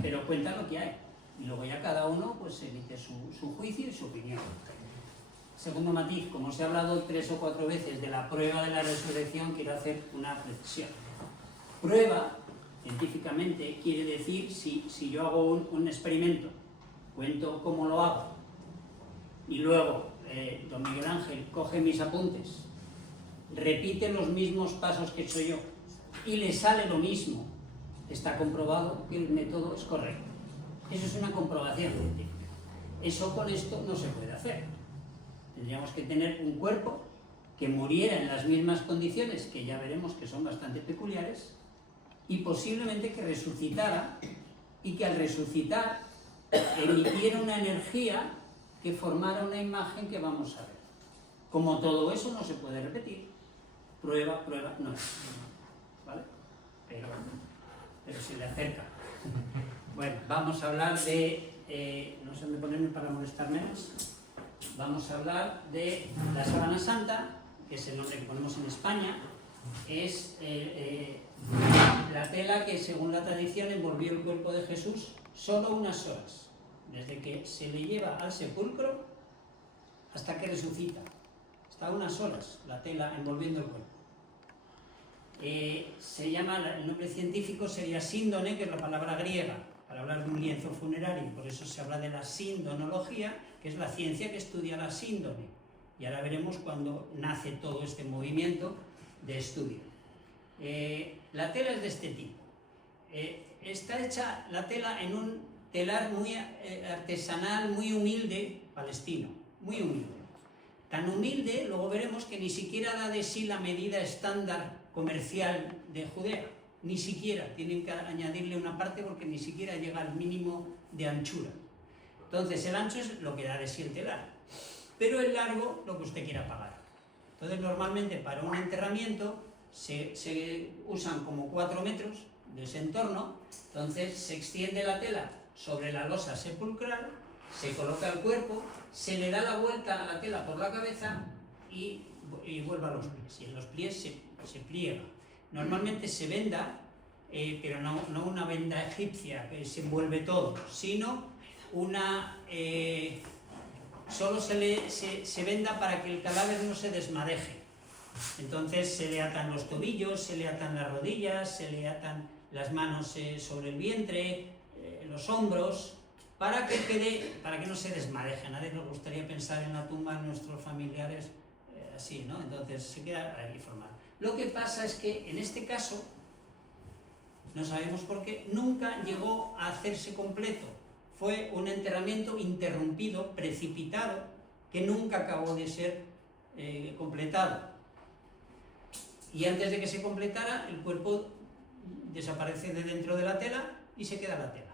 pero cuenta lo que hay. Y luego ya cada uno pues emite su juicio y su opinión. Segundo matiz, como os he hablado 3 o 4 veces de la prueba de la resurrección, quiero hacer una precisión. Prueba, científicamente, quiere decir si yo hago un experimento, cuento cómo lo hago, y luego don Miguel Ángel coge mis apuntes, repite los mismos pasos que he hecho yo, y le sale lo mismo, está comprobado que el método es correcto. Eso es una comprobación científica. Eso con esto no se puede hacer. Tendríamos que tener un cuerpo que muriera en las mismas condiciones, que ya veremos que son bastante peculiares, y posiblemente que resucitara, y que al resucitar emitiera una energía que formara una imagen que vamos a ver. Como todo eso no se puede repetir, prueba no es. ¿Vale? Pero se le acerca. Bueno, vamos a hablar de... no sé dónde ponerme para molestar menos. Vamos a hablar de la sábana santa, que es el nombre que ponemos en España. Es la tela que, según la tradición, envolvió el cuerpo de Jesús solo unas horas, desde que se le lleva al sepulcro hasta que resucita. Está unas horas la tela envolviendo el cuerpo. Se llama, el nombre científico sería síndone, que es la palabra griega para hablar de un lienzo funerario, por eso se habla de la sindonología, que es la ciencia que estudia la síndone. Y ahora veremos cuando nace todo este movimiento de estudio. La tela es de este tipo. Está hecha la tela en un telar muy artesanal, muy humilde, palestino, muy humilde. Tan humilde, luego veremos que ni siquiera da de sí la medida estándar comercial de Judea, ni siquiera, tienen que añadirle una parte porque ni siquiera llega al mínimo de anchura. Entonces el ancho es lo que da de sí el telar, pero el largo lo que usted quiera pagar. Entonces normalmente para un enterramiento se usan como 4 metros de ese entorno, entonces se extiende la tela sobre la losa sepulcral, se coloca el cuerpo, se le da la vuelta a la tela por la cabeza y vuelve a los pies, y en los pies se pliega. Normalmente se venda, pero no una venda egipcia que se envuelve todo, sino una... solo se venda para que el cadáver no se desmadeje. Entonces se le atan los tobillos, se le atan las rodillas, se le atan las manos sobre el vientre, los hombros, para que no se desmadeje. A nadie nos gustaría pensar en la tumba de nuestros familiares así, ¿no? Entonces se queda ahí formado. Lo que pasa es que en este caso, no sabemos por qué, nunca llegó a hacerse completo. Fue un enterramiento interrumpido, precipitado, que nunca acabó de ser completado. Y antes de que se completara, el cuerpo desaparece de dentro de la tela y se queda la tela.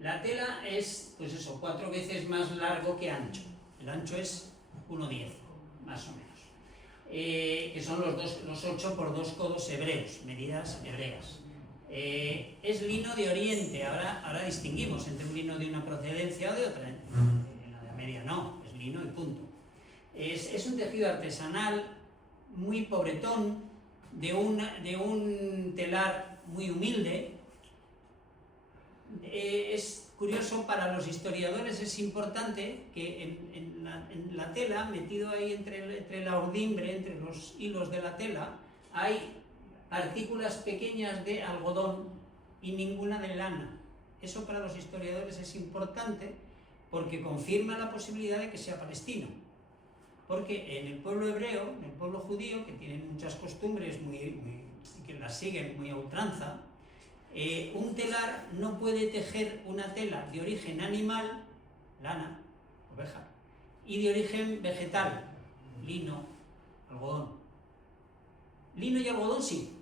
La tela es, pues eso, 4 veces más largo que ancho. El ancho es 1,10, más o menos. Que son los 8 por 2 codos hebreos, medidas hebreas. Es lino de Oriente. Ahora distinguimos entre un lino de una procedencia o de otra. En la de América no, es lino y punto. Es un tejido artesanal muy pobretón, de un telar muy humilde. Es curioso, para los historiadores es importante que en la tela, metido ahí entre la ordimbre, entre los hilos de la tela, hay partículas pequeñas de algodón y ninguna de lana. Eso para los historiadores es importante porque confirma la posibilidad de que sea palestino. Porque en el pueblo hebreo, en el pueblo judío, que tienen muchas costumbres que las siguen muy a ultranza, un telar no puede tejer una tela de origen animal, lana, oveja, y de origen vegetal, lino, algodón. Lino y algodón sí,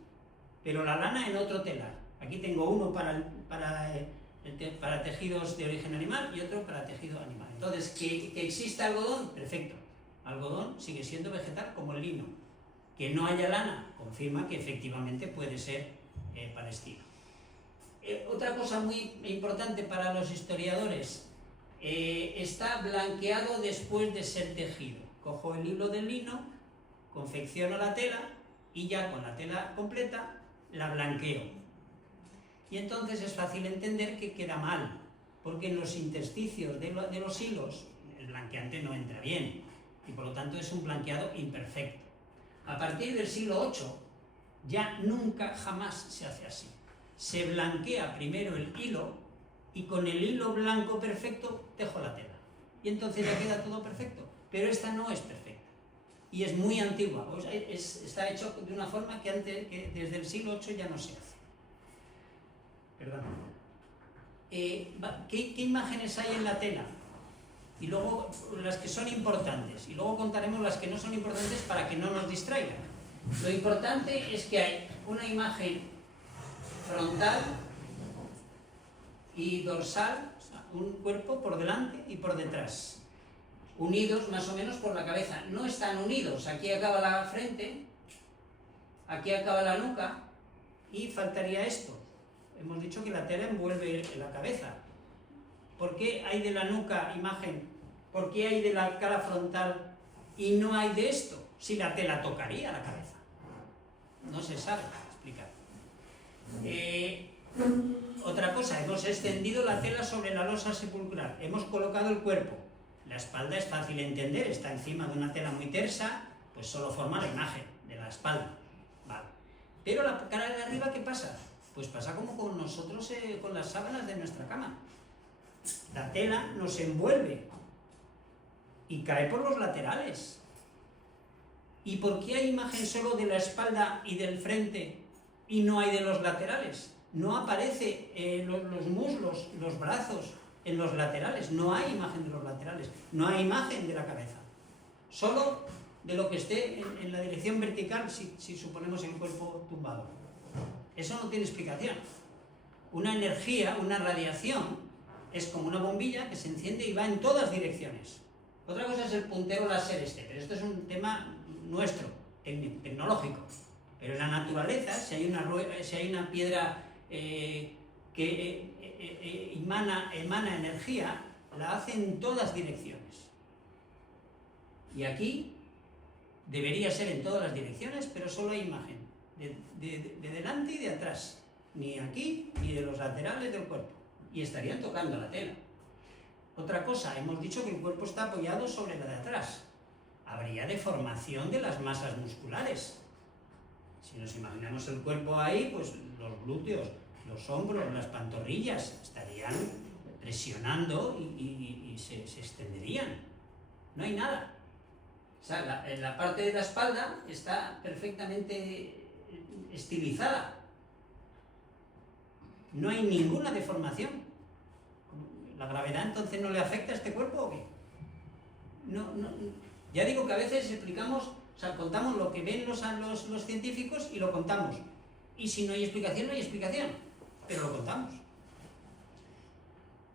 pero la lana en otro telar. Aquí tengo uno para tejidos de origen animal y otro para tejido animal. Entonces, que exista algodón, perfecto. Algodón sigue siendo vegetal como el lino. Que no haya lana confirma que efectivamente puede ser palestino. Otra cosa muy importante para los historiadores, está blanqueado después de ser tejido. Cojo el hilo del lino, confecciono la tela y ya con la tela completa la blanqueo. Y entonces es fácil entender que queda mal, porque en los intersticios de los hilos el blanqueante no entra bien, y por lo tanto es un blanqueado imperfecto. A partir del siglo VIII ya nunca jamás se hace así. Se blanquea primero el hilo y con el hilo blanco perfecto tejo la tela. Y entonces ya queda todo perfecto. Pero esta no es perfecta. Y es muy antigua. O sea, está hecho de una forma que desde el siglo VIII ya no se hace. Perdón. ¿Qué imágenes hay en la tela? Y luego las que son importantes. Y luego contaremos las que no son importantes para que no nos distraigan. Lo importante es que hay una imagen frontal y dorsal, o sea, un cuerpo por delante y por detrás, unidos más o menos por la cabeza. No están unidos, aquí acaba la frente, aquí acaba la nuca y faltaría esto. Hemos dicho que la tela envuelve la cabeza. ¿Por qué hay de la nuca imagen? ¿Por qué hay de la cara frontal y no hay de esto? Si la tela tocaría la cabeza. No se sabe explicar. Otra cosa, hemos extendido la tela sobre la losa sepulcral. Hemos colocado el cuerpo. La espalda es fácil de entender, está encima de una tela muy tersa, pues solo forma la imagen de la espalda. Vale. Pero la cara de arriba, ¿qué pasa? Pues pasa como con nosotros con las sábanas de nuestra cama. La tela nos envuelve y cae por los laterales. ¿Y por qué hay imagen solo de la espalda y del frente y no hay de los laterales? No aparece los muslos, los brazos en los laterales, no hay imagen de los laterales, no hay imagen de la cabeza. Solo de lo que esté en la dirección vertical si suponemos el cuerpo tumbado. Eso no tiene explicación. Una energía, una radiación, es como una bombilla que se enciende y va en todas direcciones. Otra cosa es el puntero láser pero esto es un tema nuestro, tecnológico. Pero en la naturaleza, si hay una piedra que emana energía, la hace en todas direcciones. Y aquí debería ser en todas las direcciones, pero solo hay imagen de delante y de atrás, ni aquí ni de los laterales del cuerpo, y estarían tocando la tela. Otra cosa, hemos dicho que el cuerpo está apoyado sobre la de atrás. Habría deformación de las masas musculares. Si nos imaginamos el cuerpo ahí, pues los glúteos, los hombros, las pantorrillas estarían presionando y se extenderían. No hay nada. O sea, la parte de la espalda está perfectamente estilizada. No hay ninguna deformación. ¿La gravedad entonces no le afecta a este cuerpo o qué? No. Ya digo que a veces explicamos, o sea, contamos lo que ven los científicos y lo contamos. Y si no hay explicación, no hay explicación. Pero lo contamos.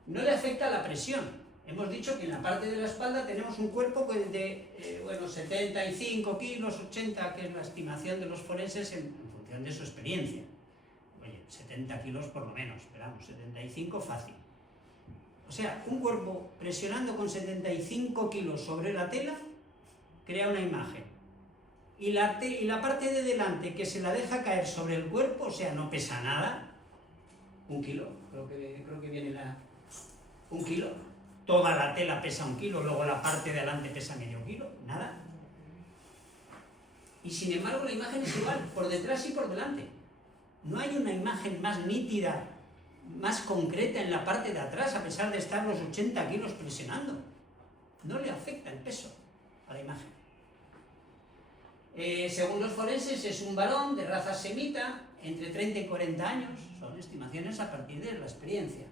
No le afecta la presión. Hemos dicho que en la parte de la espalda tenemos un cuerpo de 75 kilos, 80, que es la estimación de los forenses en función de su experiencia. Oye, 70 kilos por lo menos, esperamos, 75 fácil. O sea, un cuerpo presionando con 75 kilos sobre la tela crea una imagen. Y la parte de delante que se la deja caer sobre el cuerpo, o sea, no pesa nada, 1 kilo, creo que viene un kilo. Toda la tela pesa 1 kilo, luego la parte de delante pesa medio kilo, nada. Y sin embargo la imagen es igual, por detrás y por delante. No hay una imagen más nítida, más concreta en la parte de atrás, a pesar de estar los 80 kilos presionando. No le afecta el peso a la imagen. Según los forenses, es un varón de raza semita, entre 30 y 40 años, son estimaciones a partir de la experiencia.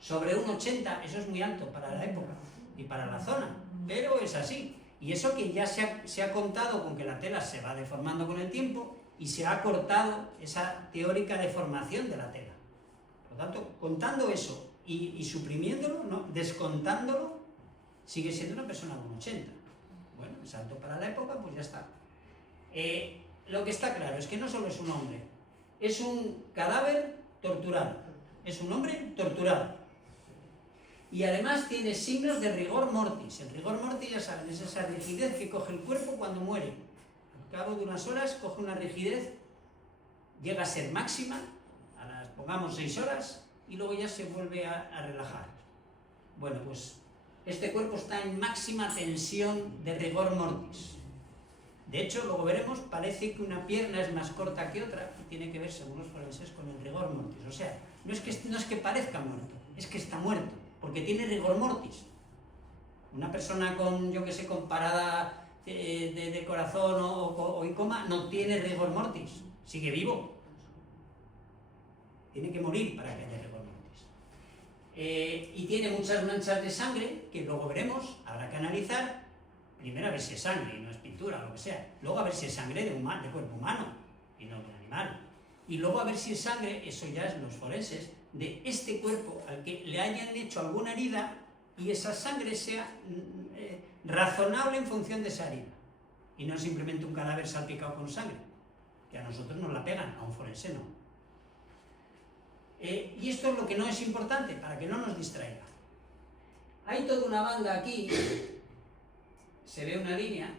Sobre 1,80, eso es muy alto para la época y para la zona, pero es así. Y eso que ya se ha contado con que la tela se va deformando con el tiempo y se ha cortado esa teórica deformación de la tela. Por lo tanto, contando eso y suprimiéndolo, ¿no? Descontándolo, sigue siendo una persona de 1,80. Bueno, es alto para la época, pues ya está. Lo que está claro es que no solo es un hombre, es un cadáver torturado, es un hombre torturado. Y además tiene signos de rigor mortis. El rigor mortis, ya saben, es esa rigidez que coge el cuerpo cuando muere. Al cabo de unas horas coge una rigidez, llega a ser máxima, pongamos 6 horas y luego ya se vuelve a relajar. Bueno, pues este cuerpo está en máxima tensión de rigor mortis. De hecho, luego veremos, parece que una pierna es más corta que otra y tiene que ver, según los forenses, con el rigor mortis. O sea, no es que parezca muerto, es que está muerto, porque tiene rigor mortis. Una persona con, yo que sé, con parada de corazón o en coma no tiene rigor mortis, sigue vivo. Tiene que morir para que haya rigor mortis. Y tiene muchas manchas de sangre, que luego veremos, habrá que analizar. Primero a ver si es sangre y no es pintura o lo que sea. Luego a ver si es sangre de cuerpo humano y no de animal. Y luego a ver si es sangre, eso ya es los forenses, de este cuerpo al que le hayan hecho alguna herida y esa sangre sea razonable en función de esa herida. Y no simplemente un cadáver salpicado con sangre, que a nosotros nos la pegan, a un forense no. Y esto es lo que no es importante, para que no nos distraiga. Hay toda una banda aquí. ¿Se ve una línea?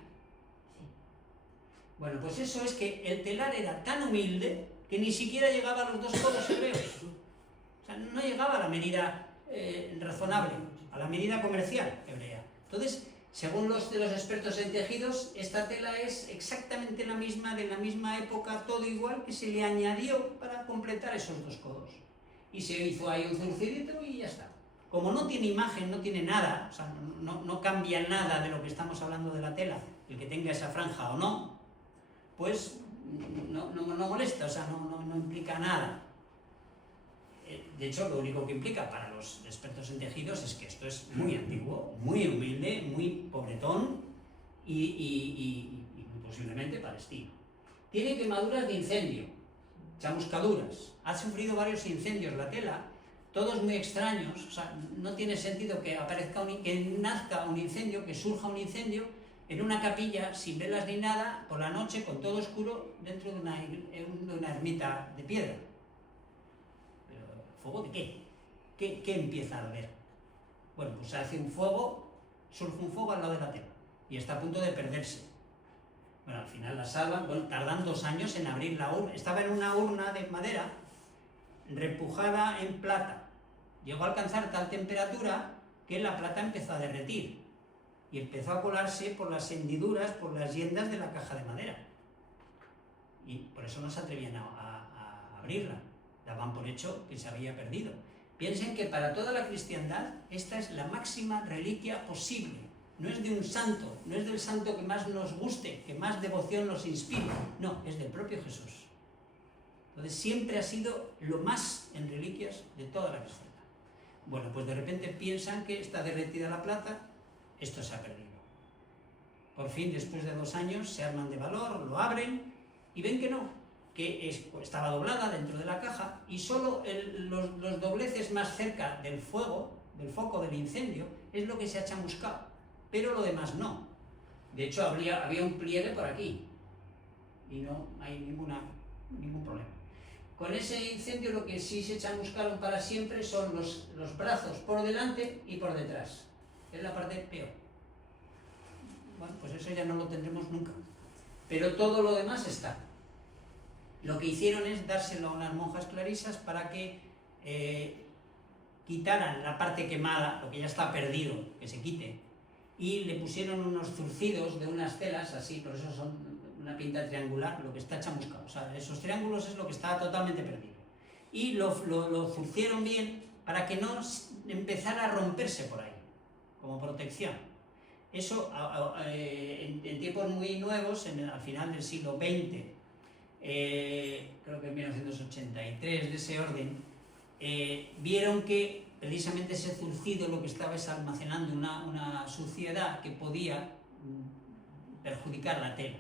Bueno, pues eso es que el telar era tan humilde que ni siquiera llegaba a los 2 codos hebreos. O sea, no llegaba a la medida razonable, a la medida comercial hebrea. Entonces, según los expertos en tejidos, esta tela es exactamente la misma, de la misma época, todo igual, que se le añadió para completar esos 2 codos. Y se hizo ahí un zurcidito y ya está. Como no tiene imagen, no tiene nada, o sea, no cambia nada de lo que estamos hablando de la tela, el que tenga esa franja o no, pues no molesta, o sea, no implica nada. De hecho, lo único que implica para los expertos en tejidos es que esto es muy antiguo, muy humilde, muy pobretón y posiblemente palestino. Tiene quemaduras de incendio, chamuscaduras, ha sufrido varios incendios la tela, todos muy extraños, o sea, no tiene sentido que que nazca un incendio, que surja un incendio en una capilla sin velas ni nada, por la noche, con todo oscuro, dentro de una ermita de piedra. ¿Pero fuego de qué? ¿Qué empieza a arder? Bueno, pues hace un fuego, surge un fuego al lado de la tela y está a punto de perderse. Bueno, al final la salvan, bueno, tardan 2 años en abrir la urna. Estaba en una urna de madera repujada en plata. Llegó a alcanzar tal temperatura que la plata empezó a derretir y empezó a colarse por las hendiduras, por las yendas de la caja de madera. Y por eso no se atrevían a abrirla. Daban por hecho que se había perdido. Piensen que para toda la cristiandad esta es la máxima reliquia posible. No es de un santo, no es del santo que más nos guste, que más devoción nos inspire. No, es del propio Jesús. Entonces siempre ha sido lo más en reliquias de toda la cristiandad. Bueno, pues de repente piensan que está derretida la plata, esto se ha perdido. Por fin, después de 2 años, se arman de valor, lo abren y ven que no, que estaba doblada dentro de la caja y solo los dobleces más cerca del fuego, del foco del incendio, es lo que se ha chamuscado, pero lo demás no. De hecho, había un pliegue por aquí y no hay ningún problema. Con ese incendio lo que sí se chamuscaron para siempre son los brazos por delante y por detrás. Es la parte peor. Bueno, pues eso ya no lo tendremos nunca. Pero todo lo demás está. Lo que hicieron es dárselo a unas monjas clarisas para que quitaran la parte quemada, lo que ya está perdido, que se quite, y le pusieron unos zurcidos de unas telas así, por eso son una pinta triangular, lo que está chamuscado. O sea, esos triángulos es lo que estaba totalmente perdido. Y lo zurcieron bien para que no empezara a romperse por ahí, como protección. Eso en tiempos muy nuevos, al final del siglo XX, creo que en 1983, de ese orden, vieron que precisamente ese zurcido lo que estaba es almacenando una suciedad que podía perjudicar la tela.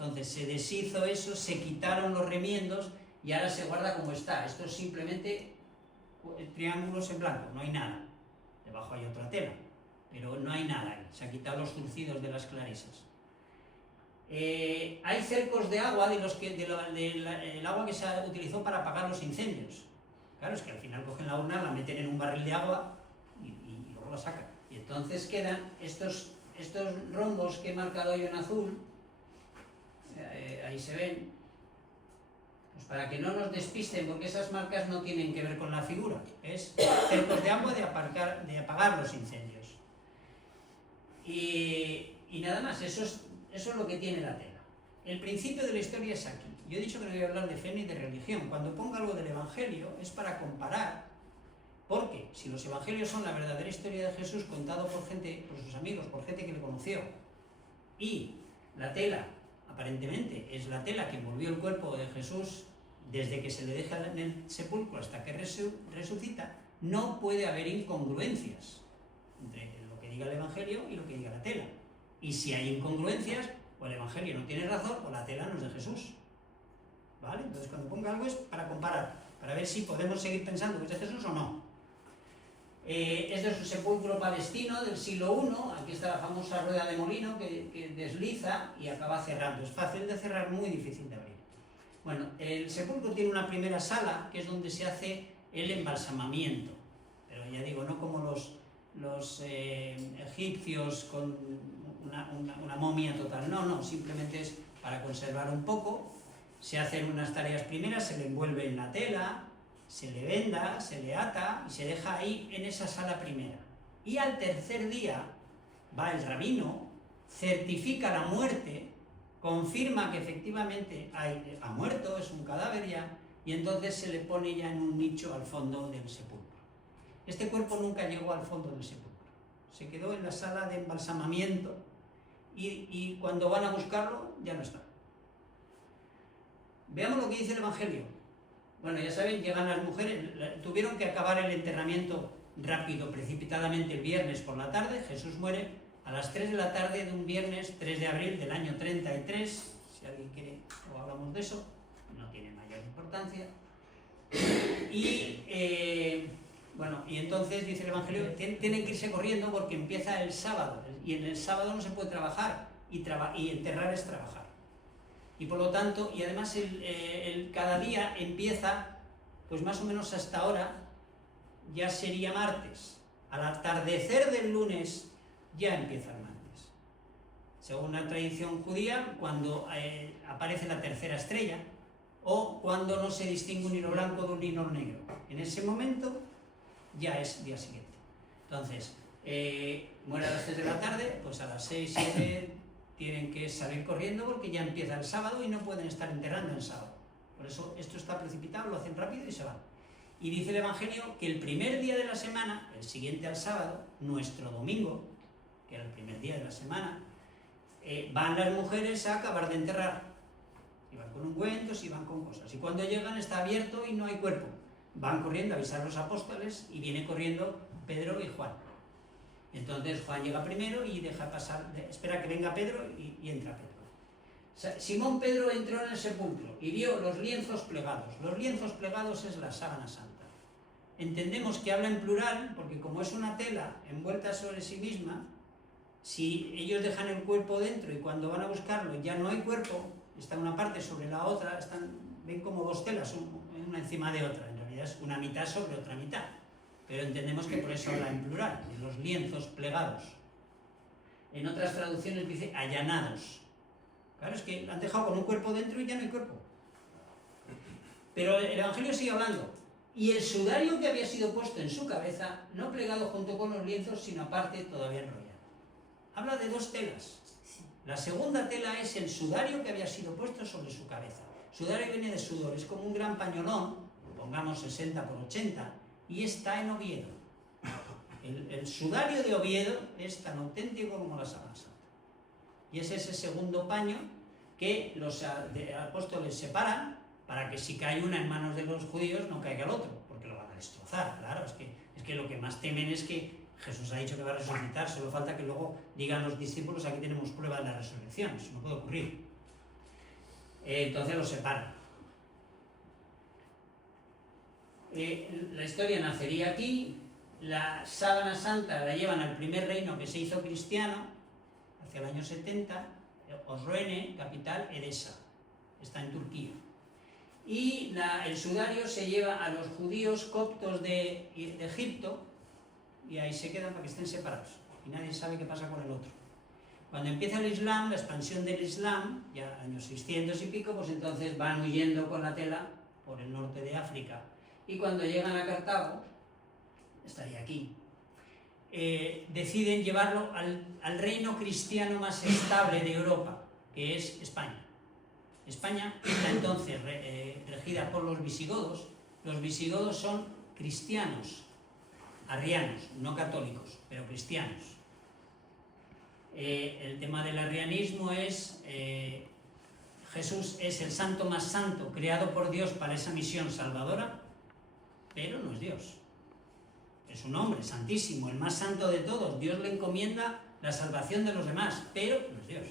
Entonces se deshizo eso, se quitaron los remiendos y ahora se guarda como está. Esto es simplemente triángulos en blanco, no hay nada. Debajo hay otra tela, pero no hay nada ahí. Se han quitado los zurcidos de las clarisas. Hay cercos de agua del agua que se utilizó para apagar los incendios. Claro, es que al final cogen la urna, la meten en un barril de agua y luego la sacan. Y entonces quedan estos rombos que he marcado yo en azul, ahí se ven, Pues para que no nos despisten, porque esas marcas no tienen que ver con la figura, es cercos de agua de apagar los incendios. Y nada más, eso es lo que tiene la tela. El principio de la historia es aquí. Yo he dicho que no voy a hablar de fe ni de religión. Cuando ponga algo del Evangelio es para comparar, porque si los Evangelios son la verdadera historia de Jesús contado por gente, por sus amigos, por gente que le conoció, y la tela, aparentemente, es la tela que envolvió el cuerpo de Jesús desde que se le deja en el sepulcro hasta que resucita, no puede haber incongruencias entre lo que diga el Evangelio y lo que diga la tela. Y si hay incongruencias, o el Evangelio no tiene razón, o la tela no es de Jesús. ¿Vale? Entonces, cuando ponga algo es para comparar, para ver si podemos seguir pensando que es de Jesús o no. Es de su sepulcro palestino del siglo I. Aquí está la famosa rueda de molino que desliza y acaba cerrando. Es fácil de cerrar, muy difícil de abrir. Bueno, el sepulcro tiene una primera sala, que es donde se hace el embalsamamiento. Pero ya digo, no como los egipcios con una momia total. No, simplemente es para conservar un poco. Se hacen unas tareas primeras, se le envuelve en la tela, se le venda, se le ata y se deja ahí en esa sala primera. Y al tercer día va el rabino, certifica la muerte, confirma que efectivamente ha muerto, es un cadáver ya, y entonces se le pone ya en un nicho al fondo del sepulcro. Este cuerpo nunca llegó al fondo del sepulcro, se quedó en la sala de embalsamamiento y cuando van a buscarlo ya no está. Veamos lo que dice el Evangelio. Bueno, ya saben, llegan las mujeres, tuvieron que acabar el enterramiento rápido, precipitadamente el viernes por la tarde. Jesús muere a las 3 de la tarde de un viernes 3 de abril del año 33. Si alguien quiere, o hablamos de eso, no tiene mayor importancia. Y bueno, y entonces dice el Evangelio, tienen que irse corriendo porque empieza el sábado, y en el sábado no se puede trabajar, y enterrar es trabajar. Y por lo tanto, y además cada día empieza, pues más o menos hasta ahora, ya sería martes. Al atardecer del lunes ya empieza el martes. Según la tradición judía, cuando aparece la tercera estrella, o cuando no se distingue un hilo blanco de un hilo negro. En ese momento ya es día siguiente. Entonces, muere a las 3 de la tarde, pues a las 6, 7... tienen que salir corriendo porque ya empieza el sábado y no pueden estar enterrando el sábado. Por eso esto está precipitado, lo hacen rápido y se van. Y dice el Evangelio que el primer día de la semana, el siguiente al sábado, nuestro domingo, que era el primer día de la semana, van las mujeres a acabar de enterrar. Y van con ungüentos y van con cosas. Y cuando llegan está abierto y no hay cuerpo. Van corriendo a avisar a los apóstoles y viene corriendo Pedro y Juan. Entonces Juan llega primero y deja pasar, espera que venga Pedro y entra Pedro. Simón Pedro entró en el sepulcro y vio los lienzos plegados. Los lienzos plegados es la sábana santa. Entendemos que habla en plural porque como es una tela envuelta sobre sí misma, si ellos dejan el cuerpo dentro y cuando van a buscarlo ya no hay cuerpo, está una parte sobre la otra, ven como dos telas, una encima de otra. En realidad es una mitad sobre otra mitad. Pero entendemos que por eso habla en plural, de los lienzos plegados. En otras traducciones dice allanados. Claro, es que han dejado con un cuerpo dentro y ya no hay cuerpo. Pero el Evangelio sigue hablando. Y el sudario que había sido puesto en su cabeza, no plegado junto con los lienzos, sino aparte todavía enrollado. Habla de dos telas. La segunda tela es el sudario que había sido puesto sobre su cabeza. Sudario viene de sudor, es como un gran pañolón, pongamos 60 por 80, y está en Oviedo. El sudario de Oviedo es tan auténtico como la sábana santa. Y es ese segundo paño que los apóstoles separan para que si cae una en manos de los judíos no caiga el otro, porque lo van a destrozar. Claro, es que lo que más temen es que Jesús ha dicho que va a resucitar, solo falta que luego digan los discípulos, aquí tenemos prueba de la resurrección, eso no puede ocurrir. Entonces los separan. La historia nacería aquí, la sábana santa la llevan al primer reino que se hizo cristiano, hacia el año 70, Osroene, capital, Edesa, está en Turquía. Y el sudario se lleva a los judíos coptos de Egipto y ahí se quedan para que estén separados y nadie sabe qué pasa con el otro. Cuando empieza el Islam, la expansión del Islam, ya años 600 y pico, pues entonces van huyendo con la tela por el norte de África, y cuando llegan a Cartago, estaría aquí, deciden llevarlo al reino cristiano más estable de Europa, que es España. España está entonces regida por los visigodos. Los visigodos son cristianos, arrianos, no católicos, pero cristianos. El tema del arrianismo es Jesús es el santo más santo creado por Dios para esa misión salvadora, pero no es Dios. Es un hombre santísimo, el más santo de todos. Dios le encomienda la salvación de los demás, pero no es Dios.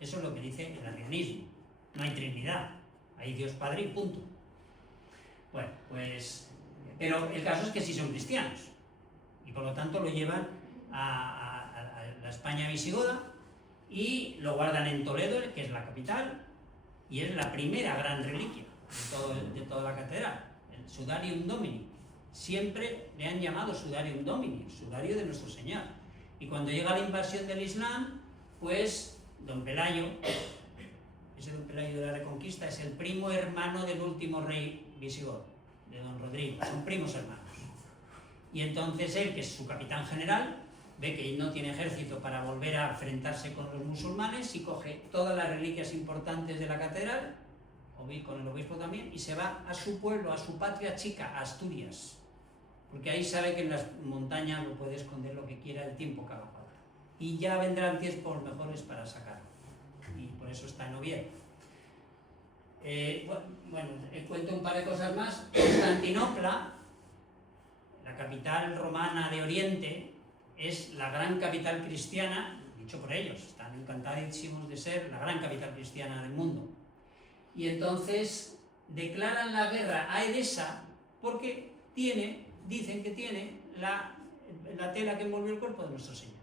Eso es lo que dice el arrianismo. No hay Trinidad, hay Dios Padre y punto. Bueno, pues... Pero el caso es que sí son cristianos, y por lo tanto lo llevan a la España visigoda y lo guardan en Toledo, que es la capital, y es la primera gran reliquia de toda la catedral, el Sudarium Domini. Siempre le han llamado Sudarium Domini, sudario de nuestro Señor. Y cuando llega la invasión del Islam, pues don Pelayo, ese don Pelayo de la Reconquista, es el primo hermano del último rey visigodo, de don Rodrigo, son primos hermanos. Y entonces él, que es su capitán general, ve que no tiene ejército para volver a enfrentarse con los musulmanes y coge todas las reliquias importantes de la catedral, con el obispo también, y se va a su pueblo, a su patria chica, a Asturias, porque ahí sabe que en las montañas lo puede esconder lo que quiera el tiempo que haga falta. Y ya vendrán tiempos mejores para sacarlo, y por eso está en Oviedo. Bueno, cuento un par de cosas más. Constantinopla, la capital romana de Oriente, es la gran capital cristiana, dicho por ellos, están encantadísimos de ser la gran capital cristiana del mundo. Y entonces declaran la guerra a Edesa porque dicen que tiene la tela que envolvió el cuerpo de nuestro Señor.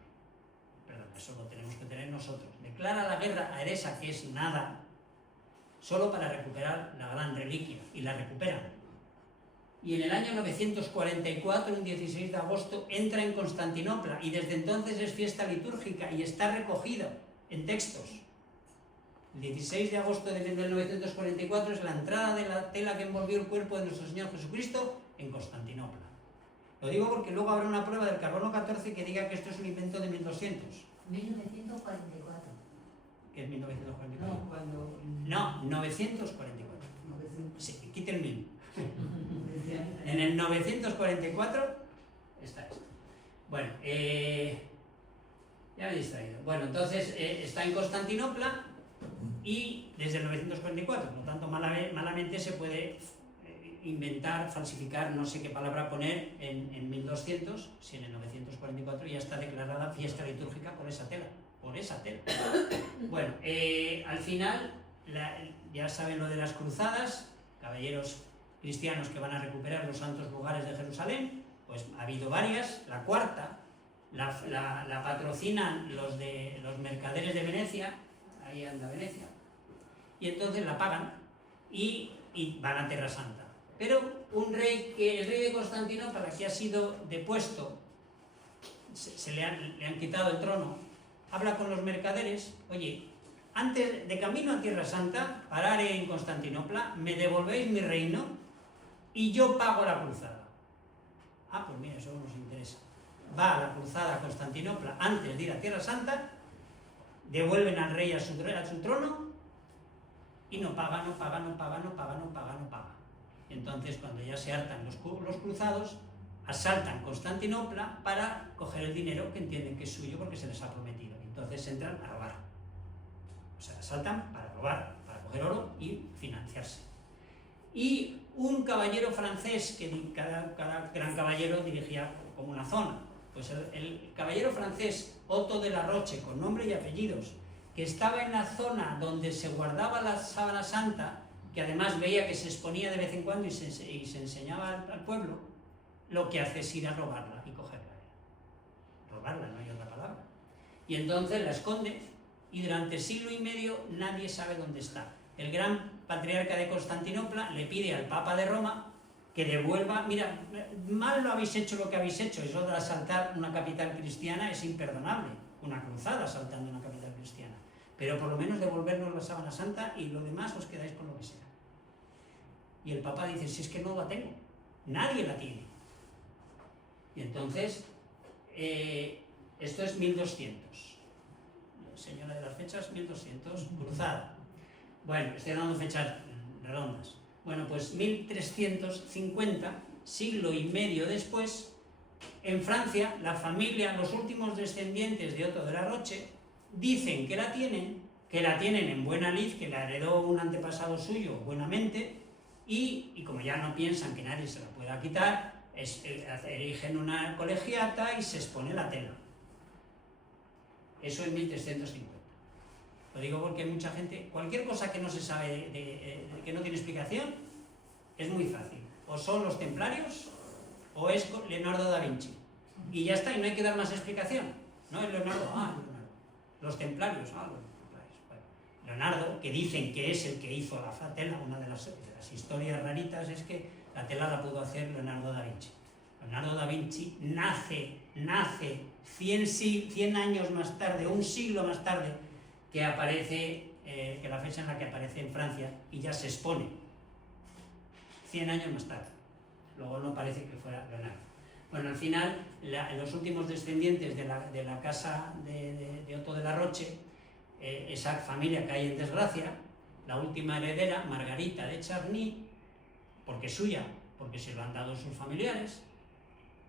Perdón, eso lo tenemos que tener nosotros. Declara la guerra a Edesa, que es nada, solo para recuperar la gran reliquia, y la recuperan. Y en el año 944, un 16 de agosto, entra en Constantinopla, y desde entonces es fiesta litúrgica y está recogido en textos. El 16 de agosto de 1944 es la entrada de la tela que envolvió el cuerpo de nuestro Señor Jesucristo en Constantinopla. Lo digo porque luego habrá una prueba del carbono 14 que diga que esto es un invento de 1200. 1944. ¿Qué es 1944? No, cuando... No, 944. 900. Sí, quite el 1000. En el 944 está esto. Bueno, ya me he distraído. Bueno, entonces está en Constantinopla y desde el 944, por lo tanto malamente se puede inventar, falsificar, no sé qué palabra poner en 1200, si en el 944 ya está declarada fiesta litúrgica por esa tela. Bueno, al final, ya saben lo de las cruzadas, caballeros cristianos que van a recuperar los santos lugares de Jerusalén, pues ha habido varias. La cuarta la patrocinan los mercaderes de Venecia, ahí anda Venecia, y entonces la pagan y van a Tierra Santa. Pero el rey de Constantinopla, que ha sido depuesto, le han quitado el trono, habla con los mercaderes: oye, antes de camino a Tierra Santa, pararé en Constantinopla, me devolvéis mi reino y yo pago la cruzada. Ah, pues mira, eso nos interesa. Va a la cruzada a Constantinopla antes de ir a Tierra Santa, devuelven al rey a su trono y no paga. Entonces, cuando ya se hartan los cruzados, asaltan Constantinopla para coger el dinero que entienden que es suyo porque se les ha prometido. Entonces entran a robar. O sea, asaltan para robar, para coger oro y financiarse. Y un caballero francés, que cada gran caballero dirigía como una zona, pues el caballero francés Otto de la Roche, con nombre y apellidos, que estaba en la zona donde se guardaba la sábana santa, que además veía que se exponía de vez en cuando y se enseñaba al pueblo, lo que hace es ir a robarla y cogerla. Robarla, no hay otra palabra. Y entonces la esconde, y durante siglo y medio nadie sabe dónde está. El gran patriarca de Constantinopla le pide al Papa de Roma que devuelva. Mira, mal lo habéis hecho lo que habéis hecho, eso de asaltar una capital cristiana es imperdonable, una cruzada asaltando una capital cristiana, pero por lo menos devolvernos la sábana santa y lo demás os quedáis con lo que sea. Y el Papa dice, si es que no la tengo, nadie la tiene. Y entonces, esto es 1200. Señora de las fechas, 1200, cruzada. Bueno, estoy dando fechas redondas. Bueno, pues 1350, siglo y medio después, en Francia, la familia, los últimos descendientes de Otto de la Roche, dicen que la tienen en buena lid, que la heredó un antepasado suyo buenamente, y como ya no piensan que nadie se la pueda quitar, erigen una colegiata y se expone la tela. Eso en 1350. Lo digo porque hay mucha gente, cualquier cosa que no se sabe, que no tiene explicación, es muy fácil. O son los templarios, o es Leonardo da Vinci. Y ya está, y no hay que dar más explicación. No es Leonardo, Leonardo. Los templarios, los templarios. Bueno, Leonardo, que dicen que es el que hizo la tela, una de las historias raritas es que la tela la pudo hacer Leonardo da Vinci. Leonardo da Vinci nace 100 años más tarde, un siglo más tarde, que aparece, que la fecha en la que aparece en Francia y ya se expone. 100 años más tarde. Luego no parece que fuera Leonardo. Bueno, al final, los últimos descendientes de la casa de Otto de la Roche, esa familia cae en desgracia, la última heredera, Margarita de Charny, porque es suya, porque se lo han dado sus familiares,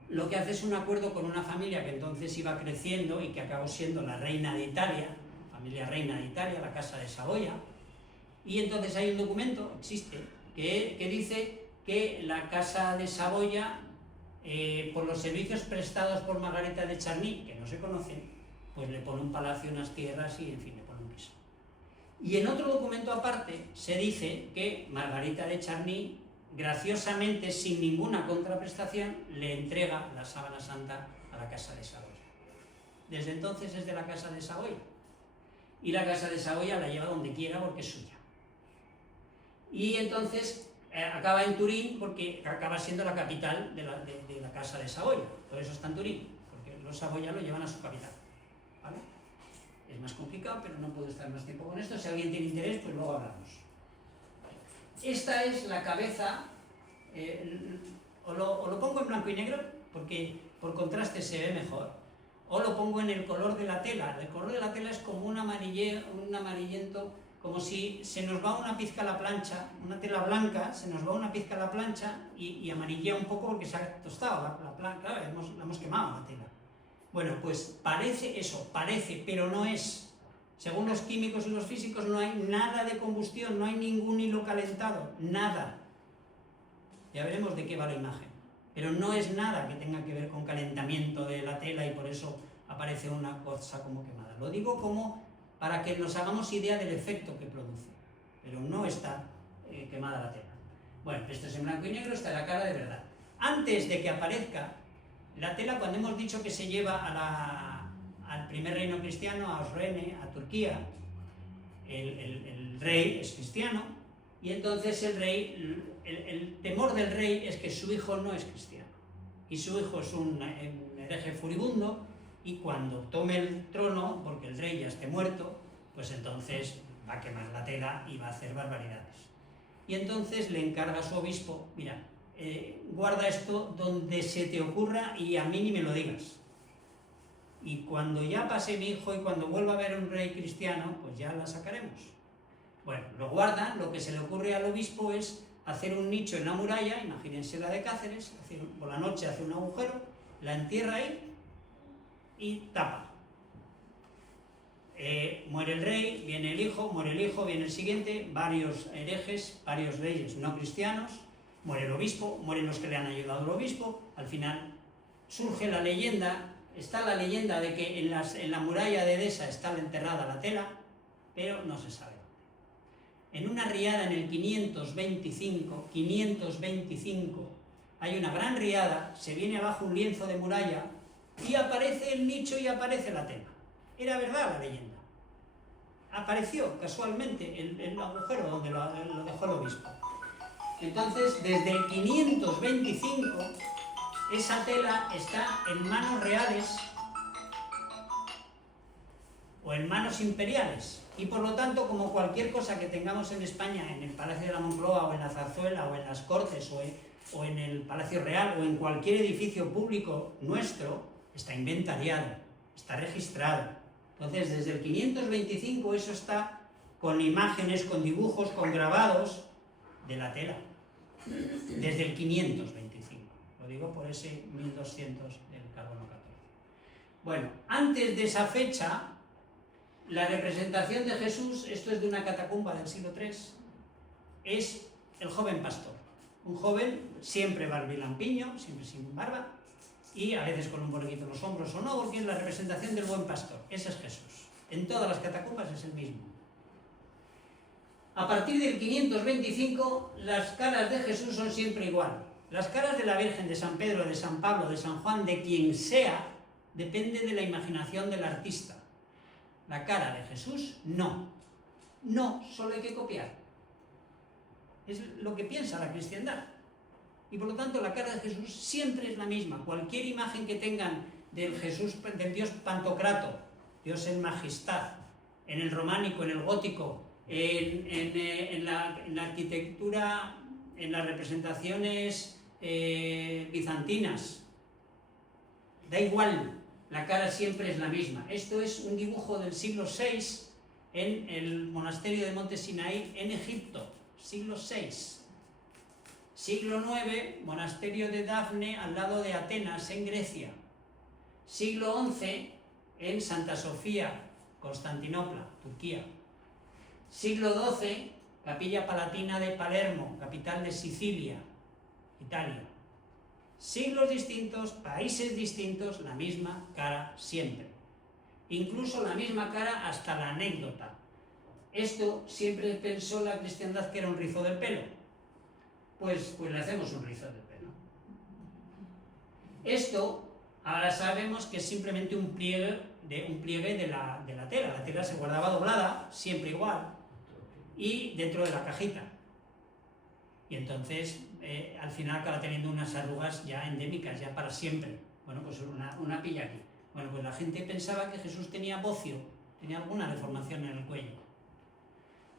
lo que hace es un acuerdo con una familia que entonces iba creciendo y que acabó siendo la reina de Italia, familia reina de Italia, la Casa de Saboya, y entonces hay un documento, existe, que dice que la Casa de Saboya, por los servicios prestados por Margarita de Charny, que no se conocen, pues le pone un palacio, unas tierras y, en fin, le pone un piso. Y en otro documento aparte se dice que Margarita de Charny, graciosamente, sin ninguna contraprestación, le entrega la sábana santa a la Casa de Saboya. Desde entonces es de la Casa de Saboya. Y la Casa de Saboya la lleva donde quiera porque es suya. Y entonces acaba en Turín porque acaba siendo la capital de la Casa de Saboya. Por eso está en Turín, porque los Saboya lo llevan a su capital. ¿Vale? Es más complicado, pero no puedo estar más tiempo con esto. Si alguien tiene interés, pues luego hablamos. Esta es la cabeza, o lo pongo en blanco y negro, porque por contraste se ve mejor, o lo pongo en el color de la tela. El color de la tela es como un amarillento, como si se nos va una pizca a la plancha, una tela blanca, se nos va una pizca a la plancha y amarillea un poco porque se ha tostado la plancha, claro, la hemos quemado la tela. Bueno, pues parece eso, pero no es. Según los químicos y los físicos no hay nada de combustión, no hay ningún hilo calentado, nada. Ya veremos de qué va la imagen. Pero no es nada que tenga que ver con calentamiento de la tela y por eso aparece una cosa como quemada. Lo digo como para que nos hagamos idea del efecto que produce. Pero no está quemada la tela. Bueno, esto es en blanco y negro, está la cara de verdad. Antes de que aparezca la tela, cuando hemos dicho que se lleva al primer reino cristiano, a Osrene, a Turquía, el rey es cristiano, y entonces el temor del rey es que su hijo no es cristiano, y su hijo es un hereje furibundo, y cuando tome el trono, porque el rey ya esté muerto, pues entonces va a quemar la tela y va a hacer barbaridades. Y entonces le encarga a su obispo, mira, guarda esto donde se te ocurra y a mí ni me lo digas. Y cuando ya pase mi hijo y cuando vuelva a ver un rey cristiano, pues ya la sacaremos. Bueno, lo guardan, lo que se le ocurre al obispo es hacer un nicho en la muralla, imagínense la de Cáceres, por la noche hace un agujero, la entierra ahí y tapa. Muere el rey, viene el hijo, muere el hijo, viene el siguiente, varios herejes, varios reyes no cristianos, muere el obispo, mueren los que le han ayudado al obispo, al final surge la leyenda. Está la leyenda de que en la muralla de Edesa está enterrada la tela, pero no se sabe. En una riada en el 525, hay una gran riada, se viene abajo un lienzo de muralla y aparece el nicho y aparece la tela. Era verdad la leyenda. Apareció casualmente el agujero donde lo dejó el obispo. Entonces, desde el 525... esa tela está en manos reales o en manos imperiales. Y por lo tanto, como cualquier cosa que tengamos en España, en el Palacio de la Moncloa, o en la Zarzuela, o en las Cortes, o en el Palacio Real, o en cualquier edificio público nuestro, está inventariado, está registrado. Entonces, desde el 525 eso está con imágenes, con dibujos, con grabados de la tela. Desde el 525. Lo digo por ese 1200 del carbono 14. Bueno, antes de esa fecha, la representación de Jesús, esto es de una catacumba del siglo III, es el joven pastor. Un joven, siempre barbilampiño, siempre sin barba, y a veces con un borreguito en los hombros o no, porque es la representación del buen pastor. Ese es Jesús. En todas las catacumbas es el mismo. A partir del 525, las caras de Jesús son siempre igual. Las caras de la Virgen, de San Pedro, de San Pablo, de San Juan, de quien sea, depende de la imaginación del artista. La cara de Jesús, no. No, solo hay que copiar. Es lo que piensa la cristiandad. Y por lo tanto la cara de Jesús siempre es la misma. Cualquier imagen que tengan del Jesús, del Dios Pantocrato, Dios en majestad, en el románico, en el gótico, en la arquitectura, en las representaciones bizantinas, da igual, la cara siempre es la misma. Esto es un dibujo del siglo VI en el monasterio de Monte Sinaí en Egipto, siglo VI. Siglo IX, monasterio de Dafne al lado de Atenas en Grecia. Siglo XI en Santa Sofía, Constantinopla, Turquía. Siglo XII, Capilla Palatina de Palermo, capital de Sicilia, Italia. Siglos distintos, países distintos, la misma cara siempre. Incluso la misma cara hasta la anécdota. Esto siempre pensó la cristiandad que era un rizo del pelo. Pues le hacemos un rizo del pelo. Esto ahora sabemos que es simplemente un pliegue de la tela. La tela se guardaba doblada, siempre igual, y dentro de la cajita. Y entonces, al final acaba teniendo unas arrugas ya endémicas, ya para siempre. Bueno, pues una pilla aquí. Bueno, pues la gente pensaba que Jesús tenía bocio, tenía alguna deformación en el cuello.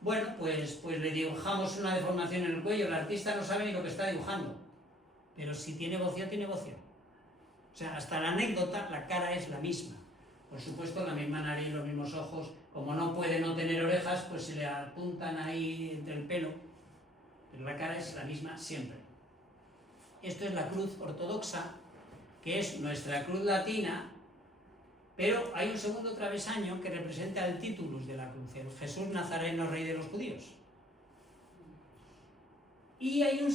Bueno, pues le dibujamos una deformación en el cuello, el artista no sabe ni lo que está dibujando. Pero si tiene bocio, tiene bocio. O sea, hasta la anécdota, la cara es la misma. Por supuesto, la misma nariz, los mismos ojos. Como no puede no tener orejas, pues se le apuntan ahí entre el pelo. Pero la cara es la misma siempre. Esto es la cruz ortodoxa, que es nuestra cruz latina, pero hay un segundo travesaño que representa el titulus de la cruz, el Jesús Nazareno, Rey de los Judíos. Y hay un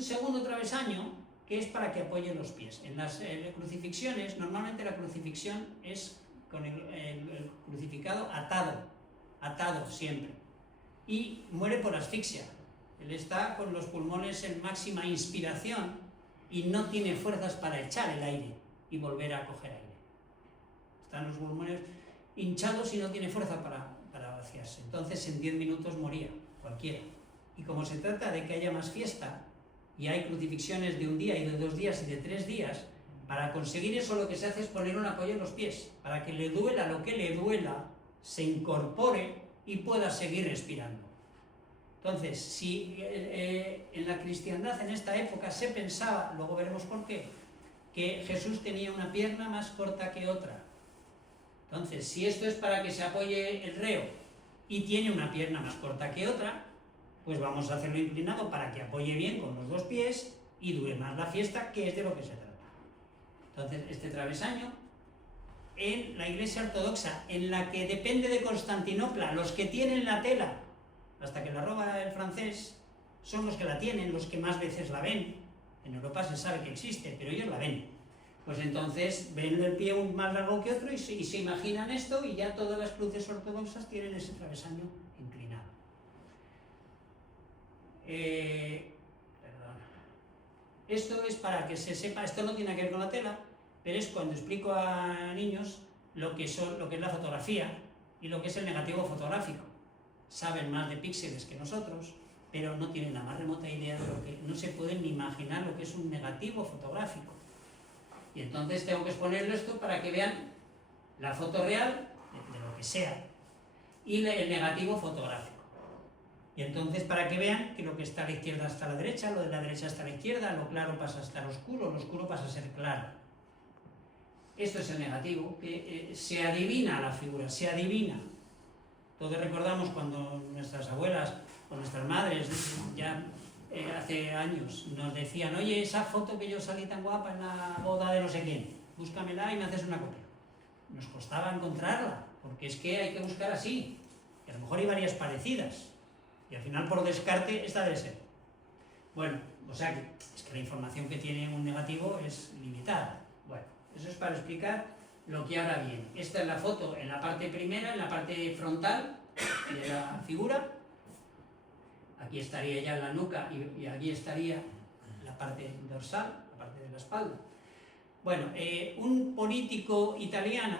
segundo travesaño que es para que apoye los pies. En las crucifixiones, normalmente la crucifixión es con el crucificado atado siempre. Y muere por asfixia. Él está con los pulmones en máxima inspiración y no tiene fuerzas para echar el aire y volver a coger aire. Están los pulmones hinchados y no tiene fuerza para vaciarse. Entonces en 10 minutos moría, cualquiera. Y como se trata de que haya más fiesta, y hay crucifixiones de un día y de 2 días y de 3 días, para conseguir eso lo que se hace es poner un apoyo en los pies, para que le duela lo que le duela, se incorpore y pueda seguir respirando. Entonces, si en la cristiandad en esta época se pensaba, luego veremos por qué, que Jesús tenía una pierna más corta que otra. Entonces, si esto es para que se apoye el reo y tiene una pierna más corta que otra, pues vamos a hacerlo inclinado para que apoye bien con los 2 pies y dure más la fiesta, que es de lo que se trata. Entonces, este travesaño, en la Iglesia Ortodoxa, en la que depende de Constantinopla, los que tienen la tela, hasta que la roba el francés, son los que la tienen, los que más veces la ven. En Europa se sabe que existe, pero ellos la ven. Pues entonces ven el pie más largo que otro y se imaginan esto, y ya todas las cruces ortodoxas tienen ese travesaño inclinado. Esto es para que se sepa, esto no tiene que ver con la tela, pero es cuando explico a niños lo que es la fotografía y lo que es el negativo fotográfico. Saben más de píxeles que nosotros, pero no tienen la más remota idea de lo que, no se pueden ni imaginar lo que es un negativo fotográfico. Y entonces tengo que exponerlo esto para que vean la foto real de lo que sea, y el negativo fotográfico. Y entonces, para que vean que lo que está a la izquierda está a la derecha, lo de la derecha está a la izquierda, lo claro pasa a estar oscuro, lo oscuro pasa a ser claro. Esto es el negativo, que se adivina la figura, se adivina. Todos recordamos cuando nuestras abuelas o nuestras madres, ya hace años, nos decían: oye, esa foto que yo salí tan guapa en la boda de no sé quién, búscamela y me haces una copia. Nos costaba encontrarla, porque es que hay que buscar así, y a lo mejor hay varias parecidas, y al final por descarte esta debe ser. Bueno, o sea que es que la información que tiene un negativo es limitada. Bueno, eso es para explicar lo que ahora viene. Esta es la foto en la parte primera, en la parte frontal de la figura. Aquí estaría ya la nuca y aquí estaría la parte dorsal, la parte de la espalda. Bueno, un político italiano,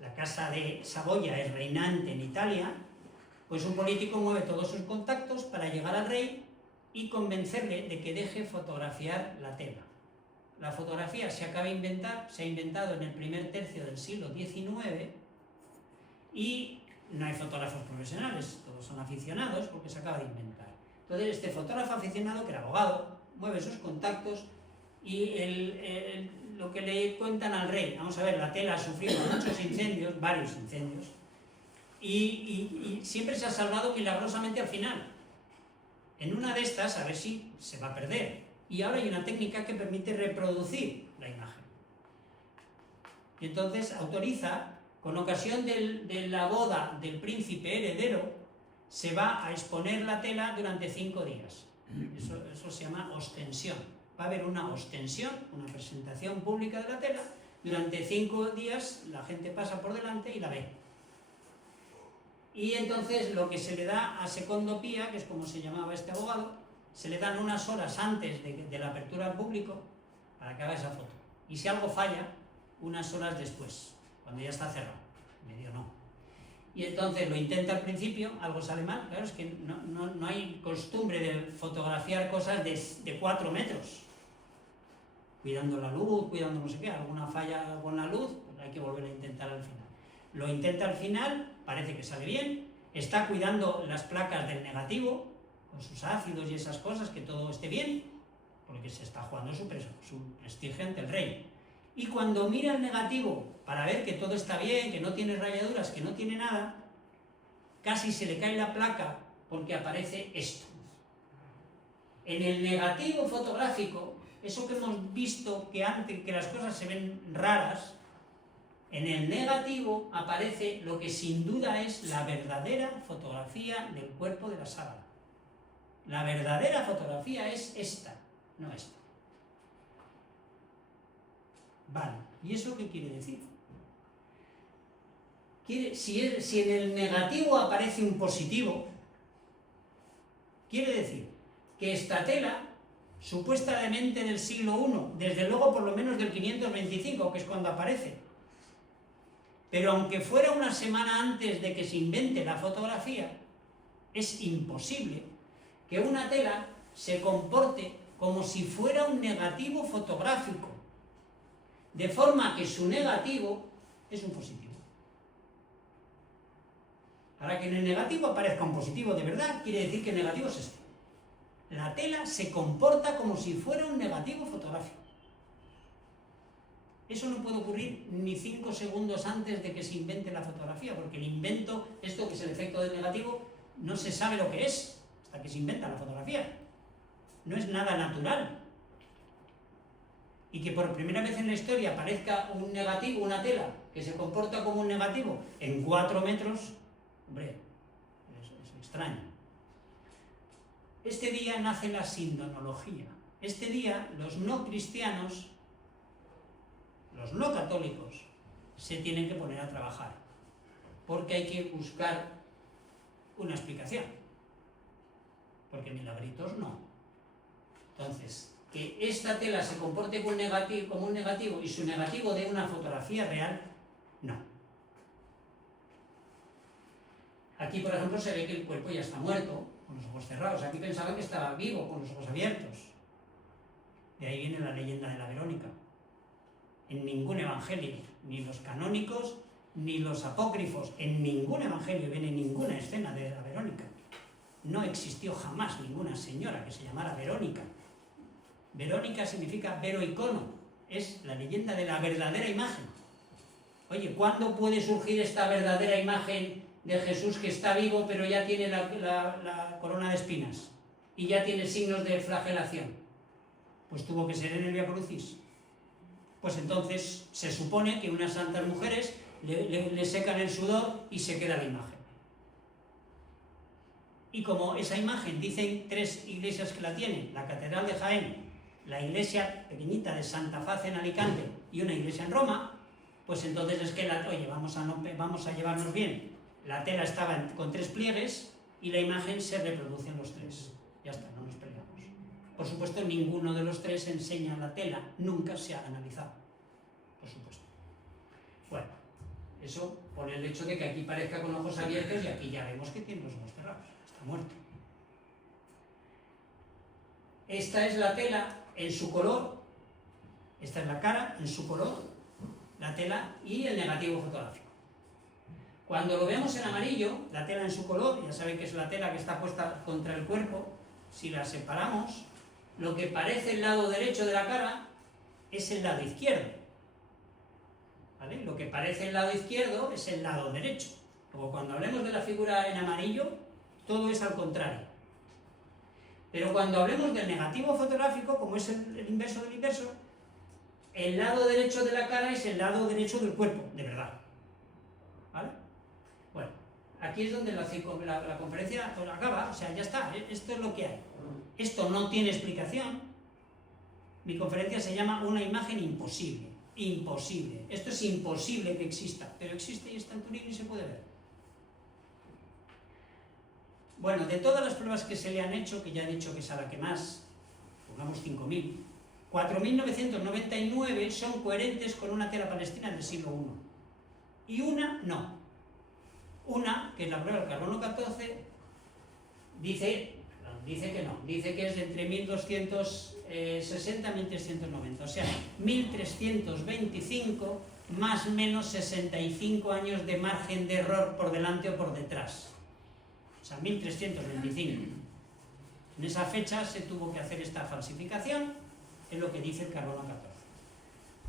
la casa de Saboya es reinante en Italia, pues un político mueve todos sus contactos para llegar al rey y convencerle de que deje fotografiar la tela. La fotografía se ha inventado en el primer tercio del siglo XIX y no hay fotógrafos profesionales, todos son aficionados porque se acaba de inventar. Entonces este fotógrafo aficionado, que era abogado, mueve sus contactos y lo que le cuentan al rey: vamos a ver, la tela ha sufrido muchos incendios, varios incendios, y siempre se ha salvado milagrosamente al final. En una de estas, a ver si se va a perder. Y ahora hay una técnica que permite reproducir la imagen. Y entonces autoriza, con ocasión de la boda del príncipe heredero, se va a exponer la tela durante 5 días. Eso se llama ostensión. Va a haber una ostensión, una presentación pública de la tela. Durante 5 días la gente pasa por delante y la ve. Y entonces lo que se le da a Secondo Pia, que es como se llamaba este abogado, se le dan unas horas antes de la apertura al público para que haga esa foto. Y si algo falla, unas horas después, cuando ya está cerrado. Medio no. Y entonces lo intenta al principio, algo sale mal. Claro, es que no hay costumbre de fotografiar cosas de 4 metros. Cuidando la luz, cuidando no sé qué, alguna falla con la luz, pues hay que volver a intentar al final. Lo intenta al final, parece que sale bien, está cuidando las placas del negativo, con sus ácidos y esas cosas, que todo esté bien, porque se está jugando su prestigio ante el rey. Y cuando mira el negativo para ver que todo está bien, que no tiene rayaduras, que no tiene nada, casi se le cae la placa porque aparece esto. En el negativo fotográfico, eso que hemos visto que antes que las cosas se ven raras, en el negativo aparece lo que sin duda es la verdadera fotografía del cuerpo de la sábana. La verdadera fotografía es esta, no esta. Vale, ¿y eso qué quiere decir? Si en el negativo aparece un positivo, quiere decir que esta tela, supuestamente del siglo I, desde luego por lo menos del 525, que es cuando aparece, pero aunque fuera una semana antes de que se invente la fotografía, es imposible que una tela se comporte como si fuera un negativo fotográfico, de forma que su negativo es un positivo. Para que en el negativo aparezca un positivo de verdad, quiere decir que el negativo es este. La tela se comporta como si fuera un negativo fotográfico. Eso no puede ocurrir ni 5 segundos antes de que se invente la fotografía, porque el invento, esto que es el efecto del negativo, no se sabe lo que es hasta que se inventa la fotografía. No es nada natural. Y que por primera vez en la historia aparezca un negativo, una tela, que se comporta como un negativo en 4 metros, hombre, es extraño. Este día nace la sindonología. Este día los no cristianos, los no católicos, se tienen que poner a trabajar, porque hay que buscar una explicación, porque milagritos no. Entonces, que esta tela se comporte como un negativo y su negativo de una fotografía real, no. Aquí, por ejemplo, se ve que el cuerpo ya está muerto, con los ojos cerrados. Aquí pensaban que estaba vivo, con los ojos abiertos. De ahí viene la leyenda de la Verónica. En ningún evangelio, ni los canónicos, ni los apócrifos, en ningún evangelio viene ninguna escena de la Verónica. No existió jamás ninguna señora que se llamara Verónica. Verónica significa veroicono, es la leyenda de la verdadera imagen. Oye, ¿cuándo puede surgir esta verdadera imagen de Jesús que está vivo pero ya tiene la corona de espinas y ya tiene signos de flagelación? Pues tuvo que ser en el Vía Crucis. Pues entonces se supone que unas santas mujeres le secan el sudor y se queda la imagen. Y como esa imagen, dicen 3 iglesias que la tienen, la Catedral de Jaén, la iglesia pequeñita de Santa Faz en Alicante y una iglesia en Roma, pues entonces es que, oye, vamos a llevarnos bien. La tela estaba con 3 pliegues y la imagen se reproduce en los 3. Ya está, no nos peleamos. Por supuesto, ninguno de los 3 enseña la tela, nunca se ha analizado. Por supuesto. Bueno, eso por el hecho de que aquí parezca con ojos abiertos y aquí ya vemos que tiene los ojos cerrados. Está muerto. Esta es la tela en su color, esta es la cara en su color, la tela y el negativo fotográfico. Cuando lo vemos en amarillo, la tela en su color, ya saben que es la tela que está puesta contra el cuerpo, si la separamos, lo que parece el lado derecho de la cara es el lado izquierdo. ¿Vale? Lo que parece el lado izquierdo es el lado derecho. Luego, cuando hablemos de la figura en amarillo, todo es al contrario. Pero cuando hablemos del negativo fotográfico, como es el inverso del inverso, el lado derecho de la cara es el lado derecho del cuerpo, de verdad. ¿Vale? Bueno, aquí es donde la conferencia acaba, o sea, ya está, esto es lo que hay. Esto no tiene explicación. Mi conferencia se llama Una imagen imposible. Imposible. Esto es imposible que exista, pero existe y está en tu libro y se puede ver. Bueno, de todas las pruebas que se le han hecho, que ya he dicho que es a la que más, pongamos 5.000, 4.999 son coherentes con una tela palestina del siglo I. Y una no. Una, que es la prueba del carbono 14, dice que no, dice que es de entre 1260 y 1390, o sea, 1325 más o menos 65 años de margen de error por delante o por detrás. O sea, 1325. En esa fecha se tuvo que hacer esta falsificación, es lo que dice el carbono 14.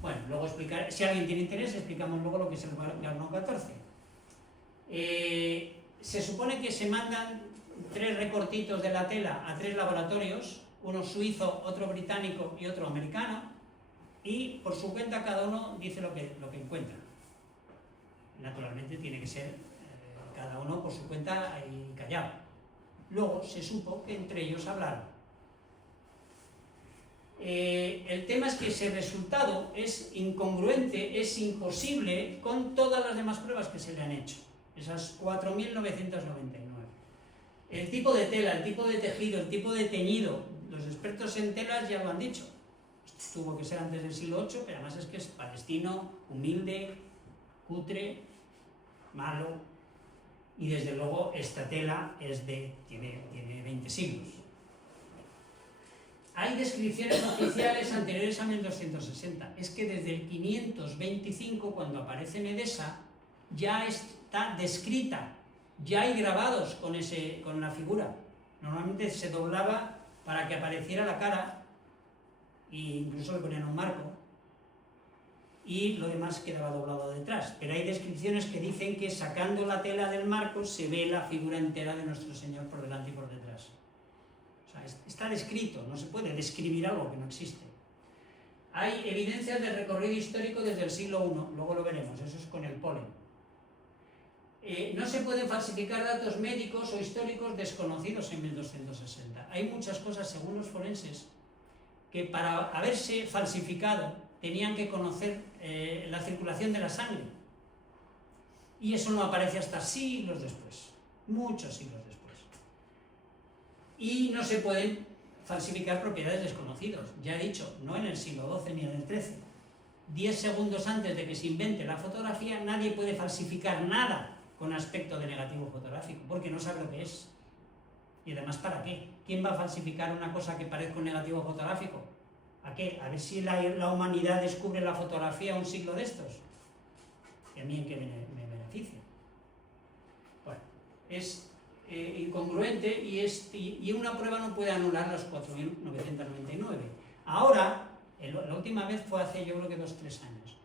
Bueno, luego explicaré, si alguien tiene interés, explicamos luego lo que es el carbono 14. Se supone que se mandan 3 recortitos de la tela a 3 laboratorios, uno suizo, otro británico y otro americano, y por su cuenta cada uno dice lo que encuentra. Naturalmente tiene que ser cada uno por su cuenta y callado. Luego se supo que entre ellos hablaron. El tema es que ese resultado es incongruente, es imposible con todas las demás pruebas que se le han hecho, esas 4.999. El tipo de tela, el tipo de tejido, el tipo de teñido, los expertos en telas ya lo han dicho. Tuvo que ser antes del siglo VIII, pero además es que es palestino, humilde, cutre, malo, y desde luego esta tela tiene 20 siglos. Hay descripciones oficiales anteriores a 1260. Es que desde el 525, cuando aparece Medesa, ya está descrita, ya hay grabados con la figura. Normalmente se doblaba para que apareciera la cara, e incluso le ponían un marco, y lo demás quedaba doblado detrás. Pero hay descripciones que dicen que sacando la tela del marco se ve la figura entera de nuestro Señor por delante y por detrás. O sea, está descrito, no se puede describir algo que no existe. Hay evidencias del recorrido histórico desde el siglo I, luego lo veremos, eso es con el polen. No se pueden falsificar datos médicos o históricos desconocidos en 1260. Hay muchas cosas, según los forenses, que para haberse falsificado tenían que conocer la circulación de la sangre. Y eso no aparece hasta siglos después, muchos siglos después. Y no se pueden falsificar propiedades desconocidas. Ya he dicho, no en el siglo XII ni en el XIII. 10 segundos antes de que se invente la fotografía, nadie puede falsificar nada con aspecto de negativo fotográfico, porque no sabe lo que es. Y además, ¿para qué? ¿Quién va a falsificar una cosa que parezca un negativo fotográfico? ¿A qué? A ver si la humanidad descubre la fotografía un siglo de estos. ¿Y a mí en qué me beneficia? Bueno, es incongruente y una prueba no puede anular las 4.999. Ahora, la última vez fue hace yo creo que 2 o 3 años.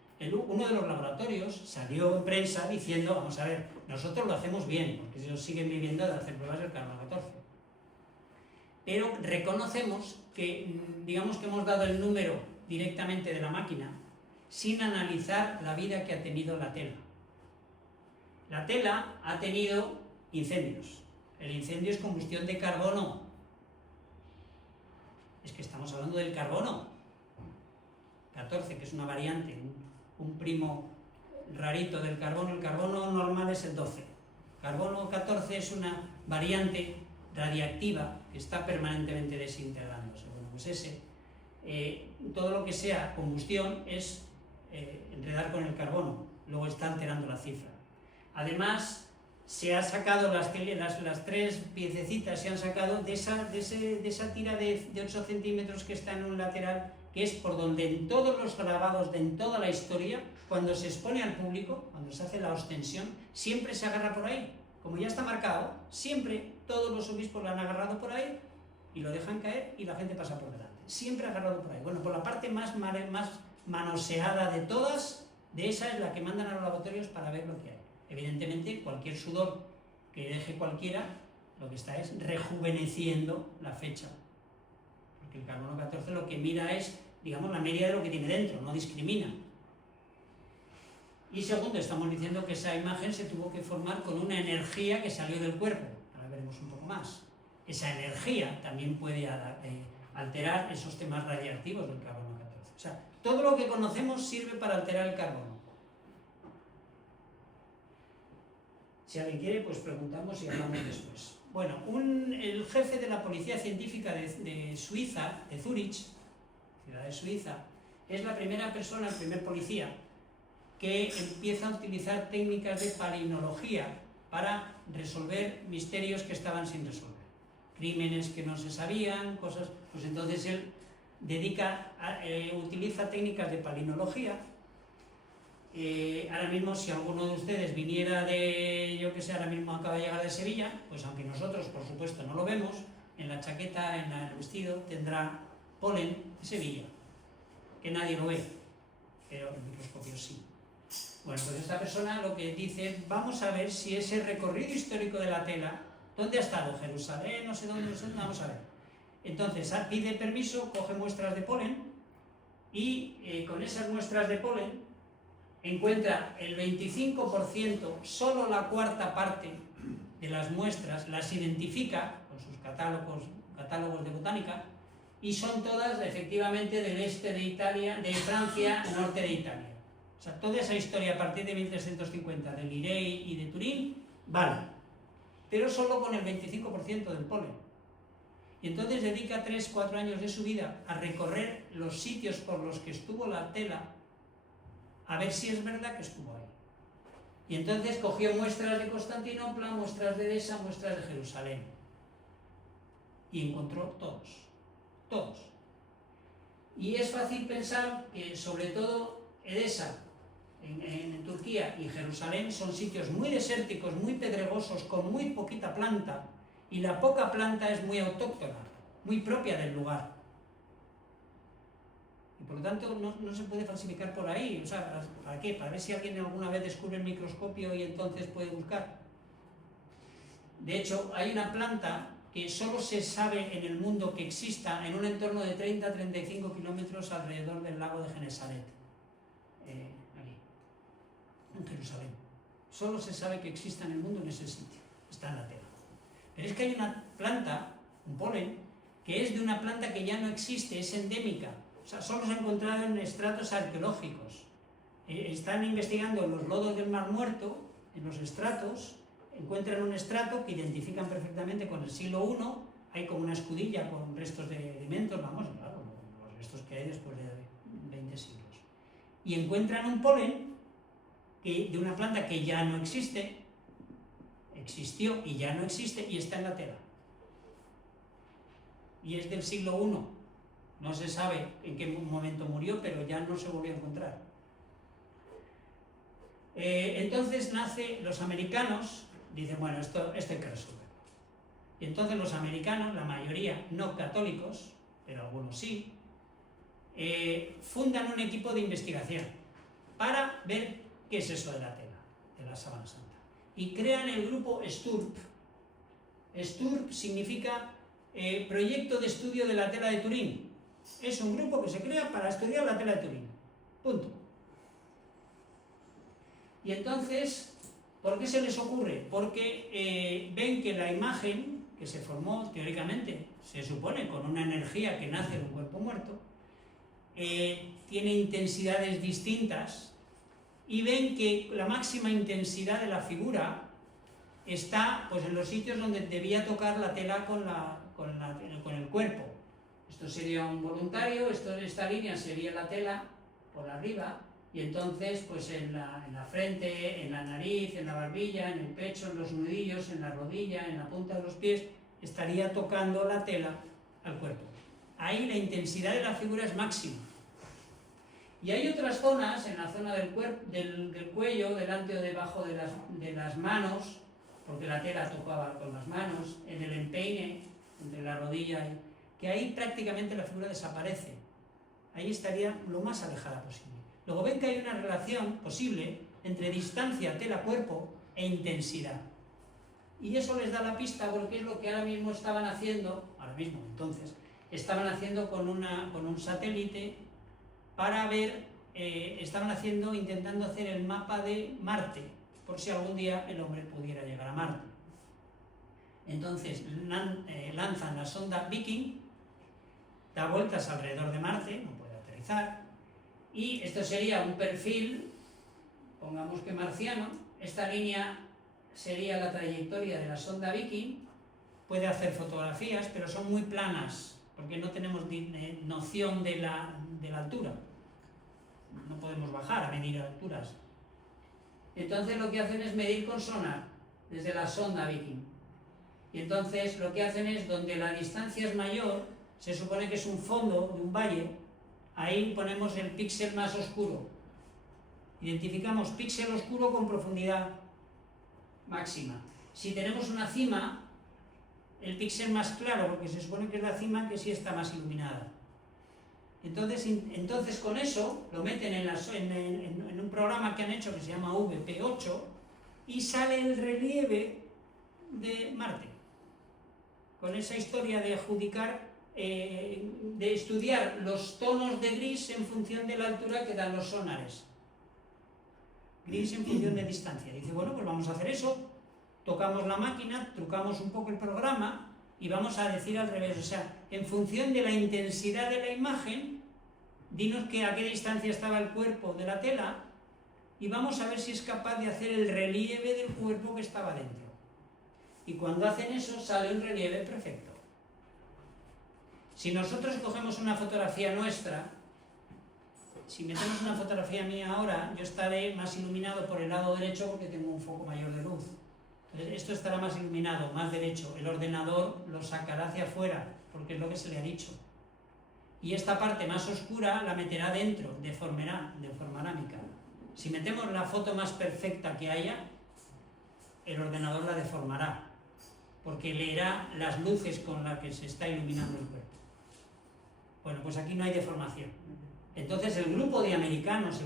Uno de los laboratorios salió en prensa diciendo, vamos a ver, nosotros lo hacemos bien, porque ellos siguen viviendo de hacer pruebas del carbono 14. Pero reconocemos que, digamos que hemos dado el número directamente de la máquina sin analizar la vida que ha tenido la tela. La tela ha tenido incendios. El incendio es combustión de carbono. Es que estamos hablando del carbono 14, que es una variante, un primo rarito del carbono. El carbono normal es el 12. Carbono 14 es una variante radiactiva que está permanentemente desintegrándose. Bueno, pues todo lo que sea combustión es enredar con el carbono, luego está alterando la cifra. Además, se ha sacado las 3 piececitas, se han sacado de esa tira de 8 centímetros que está en un lateral, que es por donde en todos los grabados de en toda la historia, cuando se expone al público, cuando se hace la ostensión, siempre se agarra por ahí. Como ya está marcado, siempre todos los obispos lo han agarrado por ahí y lo dejan caer y la gente pasa por delante. Siempre agarrado por ahí. Bueno, por la parte más manoseada de todas, de esa es la que mandan a los laboratorios para ver lo que hay. Evidentemente, cualquier sudor que deje cualquiera, lo que está es rejuveneciendo la fecha. Porque el carbono 14 lo que mira es, digamos, la media de lo que tiene dentro, no discrimina. Y segundo, estamos diciendo que esa imagen se tuvo que formar con una energía que salió del cuerpo. Ahora veremos un poco más. Esa energía también puede alterar esos temas radiactivos del carbono 14. O sea, todo lo que conocemos sirve para alterar el carbono. Si alguien quiere, pues preguntamos y hablamos después. Bueno, el jefe de la policía científica de Suiza, de Zúrich, ciudad de Suiza, es la primera persona, el primer policía, que empieza a utilizar técnicas de palinología para resolver misterios que estaban sin resolver. Crímenes que no se sabían, cosas... Pues entonces él utiliza técnicas de palinología. Ahora mismo, si alguno de ustedes viniera yo que sé, ahora mismo acaba de llegar de Sevilla, pues aunque nosotros, por supuesto, no lo vemos, en la chaqueta, en el vestido, tendrá polen de Sevilla, que nadie lo ve, pero el microscopio sí. Bueno, pues esta persona lo que dice es, vamos a ver si ese recorrido histórico de la tela, ¿dónde ha estado? Jerusalén, no sé dónde, vamos a ver. Entonces, pide permiso, coge muestras de polen, y con esas muestras de polen, encuentra el 25%, solo la cuarta parte de las muestras las identifica con sus catálogos de botánica, y son todas efectivamente del este de Italia, de Francia, norte de Italia. O sea, toda esa historia a partir de 1350 de Lirey y de Turín, vale, pero solo con el 25% del polen. Y entonces dedica 3-4 años de su vida a recorrer los sitios por los que estuvo la tela, a ver si es verdad que estuvo ahí. Y entonces cogió muestras de Constantinopla, muestras de Edesa, muestras de Jerusalén. Y encontró todos. Y es fácil pensar que sobre todo Edesa, en Turquía, y Jerusalén son sitios muy desérticos, muy pedregosos, con muy poquita planta, y la poca planta es muy autóctona, muy propia del lugar. Y por lo tanto no se puede falsificar por ahí. O sea, ¿para qué? ¿Para ver si alguien alguna vez descubre el microscopio y entonces puede buscar? De hecho, hay una planta que solo se sabe en el mundo que exista en un entorno de 30-35 kilómetros alrededor del lago de Genesaret, aquí, en Jerusalén. Solo se sabe que exista en el mundo en ese sitio, está en la tela. Pero es que hay una planta, un polen, que es de una planta que ya no existe, es endémica. O sea, solo se ha encontrado en estratos arqueológicos. Están investigando los lodos del Mar Muerto, en los estratos, encuentran un estrato que identifican perfectamente con el siglo I, hay como una escudilla con restos de alimentos, vamos, claro, los restos que hay después de 20 siglos. Y encuentran un polen de una planta que ya no existe, existió y ya no existe, y está en la tela. Y es del siglo I. No se sabe en qué momento murió, pero ya no se volvió a encontrar. Entonces los americanos dicen, bueno, esto hay que resolver. Y entonces los americanos, la mayoría no católicos, pero algunos sí, fundan un equipo de investigación para ver qué es eso de la tela, de la sábana santa. Y crean el grupo STURP. STURP significa Proyecto de Estudio de la Tela de Turín. Es un grupo que se crea para estudiar la tela de Turín. Punto. Y entonces, ¿por qué se les ocurre? Porque ven que la imagen que se formó teóricamente, se supone con una energía que nace de un cuerpo muerto, tiene intensidades distintas y ven que la máxima intensidad de la figura está pues, en los sitios donde debía tocar la tela con el cuerpo. Esto sería un voluntario, esta línea sería la tela por arriba, y entonces pues en la frente, en la nariz, en la barbilla, en el pecho, en los nudillos, en la rodilla, en la punta de los pies, estaría tocando la tela al cuerpo. Ahí la intensidad de la figura es máxima. Y hay otras zonas, en la zona del cuello, delante o debajo de las manos, porque la tela tocaba con las manos, en el empeine, entre la rodilla, que ahí prácticamente la figura desaparece. Ahí estaría lo más alejada posible. Luego ven que hay una relación posible entre distancia tela-cuerpo e intensidad. Y eso les da la pista porque es lo que ahora mismo estaban haciendo, estaban haciendo con un satélite para ver, intentando hacer el mapa de Marte, por si algún día el hombre pudiera llegar a Marte. Entonces lanzan la sonda Viking, da vueltas alrededor de Marte, no puede aterrizar, y esto sería un perfil, pongamos que marciano. Esta línea sería la trayectoria de la sonda Viking, puede hacer fotografías, pero son muy planas, porque no tenemos noción de la altura, no podemos bajar a medir alturas. Entonces lo que hacen es medir con sonar, desde la sonda Viking. Y entonces lo que hacen es, donde la distancia es mayor, se supone que es un fondo de un valle, ahí ponemos el píxel más oscuro. Identificamos píxel oscuro con profundidad máxima. Si tenemos una cima, el píxel más claro, porque se supone que es la cima que sí está más iluminada. Entonces con eso lo meten en un programa que han hecho que se llama VP8 y sale el relieve de Marte. Con esa historia de adjudicar, de estudiar los tonos de gris en función de la altura que dan los sonares. Gris en función de distancia. Dice, bueno, pues vamos a hacer eso, tocamos la máquina, trucamos un poco el programa y vamos a decir al revés. O sea, en función de la intensidad de la imagen, dinos a qué distancia estaba el cuerpo de la tela y vamos a ver si es capaz de hacer el relieve del cuerpo que estaba dentro. Y cuando hacen eso, sale un relieve perfecto. Si nosotros cogemos una fotografía nuestra, si metemos una fotografía mía ahora, yo estaré más iluminado por el lado derecho porque tengo un foco mayor de luz. Entonces, esto estará más iluminado, más derecho. El ordenador lo sacará hacia afuera, porque es lo que se le ha dicho. Y esta parte más oscura la meterá dentro, deformará mi cara. Si metemos la foto más perfecta que haya, el ordenador la deformará, porque leerá las luces con las que se está iluminando el cuerpo. Bueno, pues aquí no hay deformación. Entonces el grupo de americanos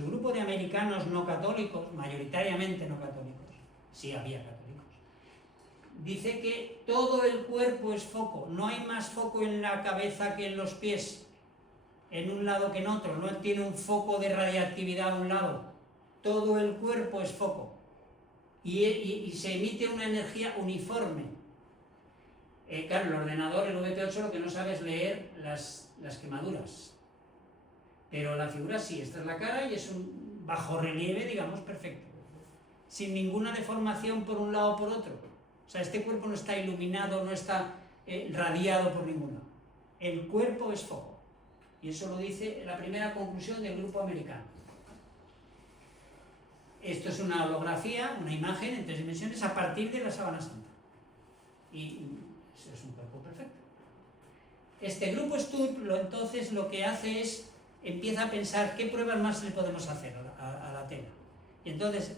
no católicos, mayoritariamente no católicos, sí había católicos, dice que todo el cuerpo es foco, no hay más foco en la cabeza que en los pies, en un lado que en otro, no tiene un foco de radiactividad a un lado, todo el cuerpo es foco y se emite una energía uniforme. Claro, el ordenador, el VP8, lo que no sabe es leer las quemaduras. Pero la figura sí, esta es la cara y es un bajo relieve, digamos, perfecto. Sin ninguna deformación por un lado o por otro. O sea, este cuerpo no está iluminado, no está radiado por ninguno. El cuerpo es foco. Y eso lo dice la primera conclusión del grupo americano. Esto es una holografía, una imagen en 3 dimensiones a partir de la sábana santa. Y eso es un cuerpo perfecto. Este grupo STURP entonces lo que hace es, empieza a pensar qué pruebas más le podemos hacer a la tela. Y entonces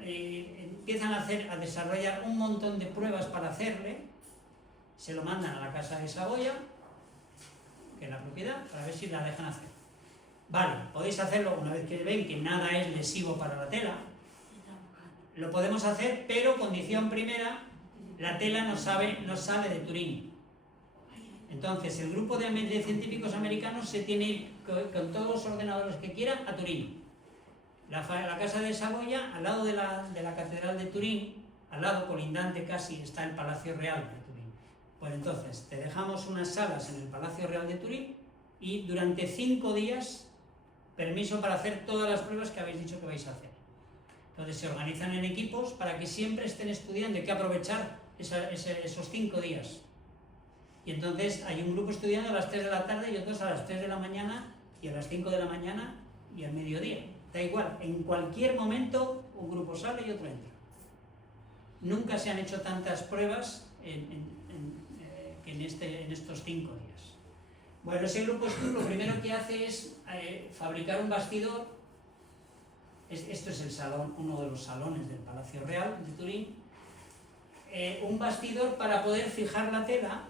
empiezan a desarrollar un montón de pruebas para hacerle, se lo mandan a la Casa de Saboya, que es la propiedad, para ver si la dejan hacer. Vale, podéis hacerlo una vez que ven que nada es lesivo para la tela, lo podemos hacer, pero condición primera, la tela no sale de Turín. Entonces, el grupo de científicos americanos se tiene que ir con todos los ordenadores que quieran a Turín. La Casa de Saboya, al lado de la Catedral de Turín, al lado, colindante casi, está el Palacio Real de Turín. Pues entonces, te dejamos unas salas en el Palacio Real de Turín y durante 5 días, permiso para hacer todas las pruebas que habéis dicho que vais a hacer. Entonces, se organizan en equipos para que siempre estén estudiando, hay que aprovechar esos 5 días. Y entonces hay un grupo estudiando a las 3 de la tarde y otros a las 3 de la mañana y a las 5 de la mañana y al mediodía. Da igual, en cualquier momento un grupo sale y otro entra. Nunca se han hecho tantas pruebas que en estos 5 días. Bueno, ese grupo lo primero que hace es fabricar un bastidor. Esto es el salón, uno de los salones del Palacio Real de Turín. Un bastidor para poder fijar la tela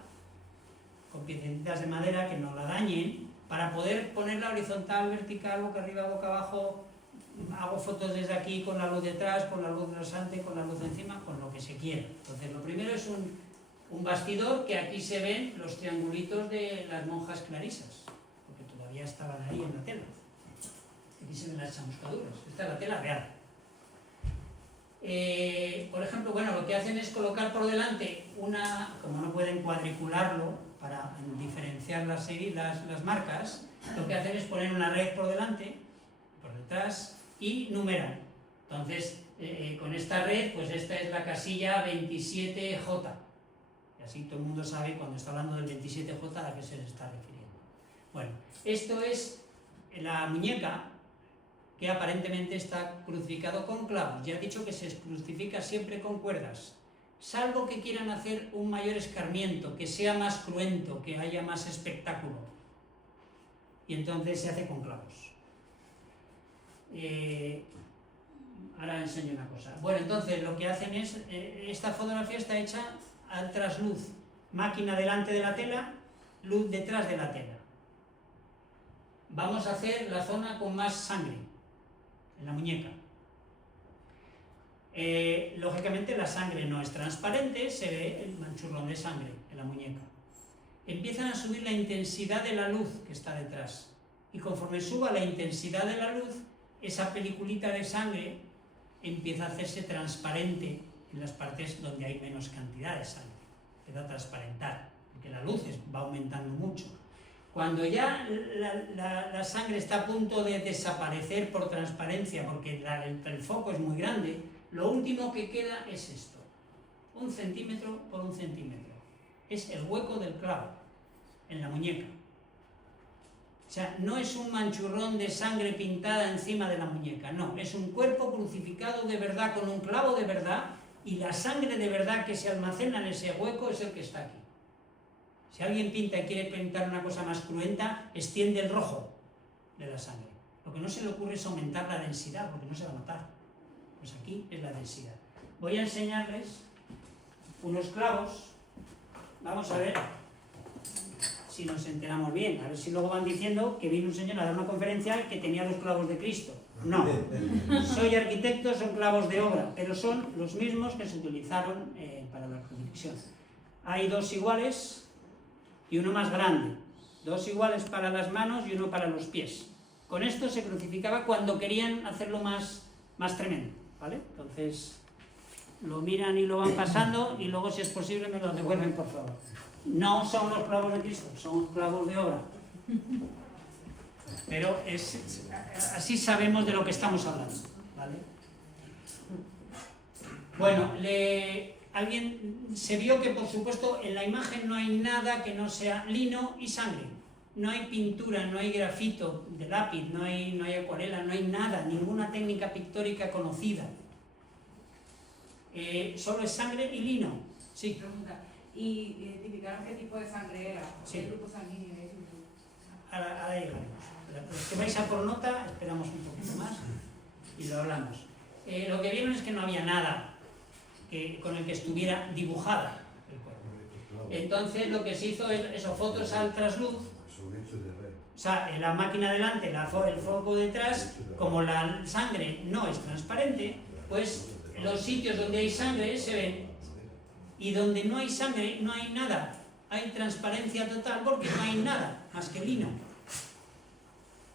con piececitas de madera que no la dañen, para poder ponerla horizontal, vertical, boca arriba, boca abajo. Hago fotos desde aquí con la luz detrás, con la luz rasante, con la luz encima, con lo que se quiera. Entonces, lo primero es un bastidor, que aquí se ven los triangulitos de las monjas clarisas, porque todavía estaban ahí en la tela. Aquí se ven las chamuscaduras. Esta es la tela real. Por ejemplo, bueno, lo que hacen es colocar por delante como no pueden cuadricularlo para diferenciar las marcas, lo que hacen es poner una red por delante, por detrás, y numeran. Entonces, con esta red, pues esta es la casilla 27J. Y así todo el mundo sabe cuando está hablando del 27J a qué se le está refiriendo. Bueno, esto es la muñeca, que aparentemente está crucificado con clavos. Ya he dicho que se crucifica siempre con cuerdas, salvo que quieran hacer un mayor escarmiento, que sea más cruento, que haya más espectáculo. Y entonces se hace con clavos. Ahora enseño una cosa. Bueno, entonces lo que hacen es, esta fotografía está hecha al trasluz. Máquina delante de la tela, luz detrás de la tela. Vamos a hacer la zona con más sangre, en la muñeca. Lógicamente la sangre no es transparente, se ve el manchurrón de sangre en la muñeca. Empiezan a subir la intensidad de la luz que está detrás, y conforme suba la intensidad de la luz, esa peliculita de sangre empieza a hacerse transparente en las partes donde hay menos cantidad de sangre, empieza a transparentar, porque la luz va aumentando mucho. Cuando ya la sangre está a punto de desaparecer por transparencia, porque el foco es muy grande, lo último que queda es esto, 1 centímetro por 1 centímetro. Es el hueco del clavo en la muñeca. O sea, no es un manchurrón de sangre pintada encima de la muñeca, no, es un cuerpo crucificado de verdad con un clavo de verdad, y la sangre de verdad que se almacena en ese hueco es el que está aquí. Si alguien pinta y quiere pintar una cosa más cruenta, extiende el rojo de la sangre. Lo que no se le ocurre es aumentar la densidad, porque no se va a notar. Pues aquí es la densidad. Voy a enseñarles unos clavos. Vamos a ver si nos enteramos bien. A ver si luego van diciendo que vino un señor a dar una conferencia que tenía los clavos de Cristo. No. Soy arquitecto, son clavos de obra, pero son los mismos que se utilizaron para la crucifixión. Hay 2 iguales y uno más grande, 2 iguales para las manos y uno para los pies. Con esto se crucificaba cuando querían hacerlo más tremendo, ¿vale? Entonces lo miran y lo van pasando, y luego, si es posible, me lo devuelven, por favor. No son los clavos de Cristo, son clavos de obra. Pero así sabemos de lo que estamos hablando, ¿vale? Bueno, alguien se vio que, por supuesto, en la imagen no hay nada que no sea lino y sangre. No hay pintura, no hay grafito de lápiz, no hay acuarela, no hay nada, ninguna técnica pictórica conocida. Solo es sangre y lino. Sí. Pregunta. ¿Y identificaron qué tipo de sangre era? Sí. ¿Qué grupo sanguíneo es? Ahora llegaremos. Los que vais a por nota, esperamos un poquito más y lo hablamos. Lo que vieron es que no había nada con el que estuviera dibujada el cuerpo. Entonces lo que se hizo es eso, fotos al trasluz, o sea, en la máquina delante, el foco detrás, como la sangre no es transparente, pues los sitios donde hay sangre se ven, y donde no hay sangre no hay nada, hay transparencia total porque no hay nada más que lino.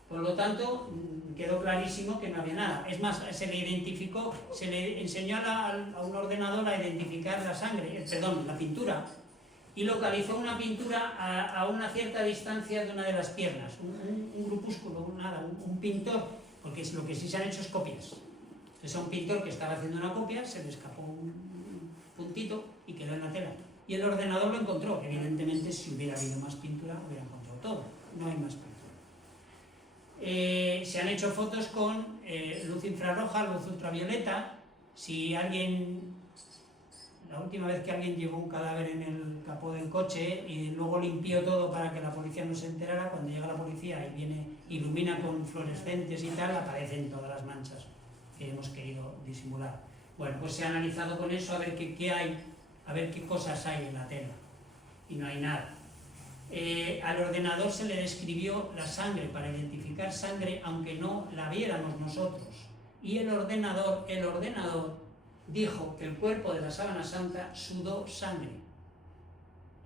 Por lo tanto, quedó clarísimo que no había nada. Es más, se le identificó, se le enseñó a un ordenador a identificar la sangre, la pintura, y localizó una pintura a una cierta distancia de una de las piernas, un grupúsculo, un pintor, porque lo que sí se han hecho es copias. Entonces a un pintor que estaba haciendo una copia se le escapó un puntito y quedó en la tela. Y el ordenador lo encontró. Evidentemente, si hubiera habido más pintura, hubiera encontrado todo. No hay más pintura. Se han hecho fotos con luz infrarroja, luz ultravioleta. Si la última vez que alguien llevó un cadáver en el capó del coche y luego limpió todo para que la policía no se enterara, cuando llega la policía y ilumina con fluorescentes y tal, aparecen todas las manchas que hemos querido disimular. Bueno, pues se ha analizado con eso a ver qué hay, a ver qué cosas hay en la tela, y no hay nada. Al ordenador se le describió la sangre para identificar sangre aunque no la viéramos nosotros, y el ordenador dijo que el cuerpo de la sábana santa sudó sangre.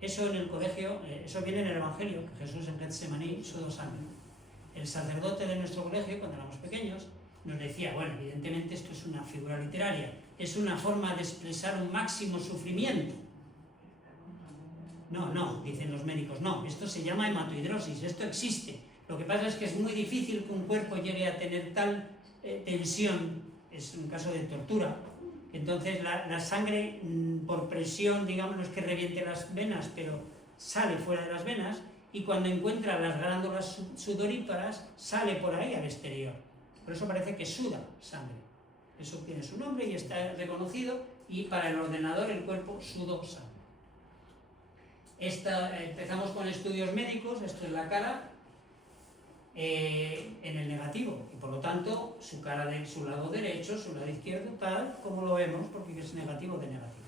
Eso en el colegio, eso viene en el Evangelio, que Jesús en Getsemaní sudó sangre. El sacerdote de nuestro colegio, cuando éramos pequeños, nos decía, bueno, evidentemente esto es una figura literaria, es una forma de expresar un máximo sufrimiento. No, dicen los médicos, no, esto se llama hematohidrosis, esto existe. Lo que pasa es que es muy difícil que un cuerpo llegue a tener tal tensión, es un caso de tortura. Entonces la sangre, por presión, digamos, no es que reviente las venas, pero sale fuera de las venas, y cuando encuentra las glándulas sudoríparas, sale por ahí al exterior. Por eso parece que suda sangre. Eso tiene su nombre y está reconocido, y para el ordenador el cuerpo sudó sangre. Empezamos con estudios médicos, esto es la cara, en el negativo, y por lo tanto su cara de su lado derecho, su lado izquierdo, tal como lo vemos, porque es negativo de negativo.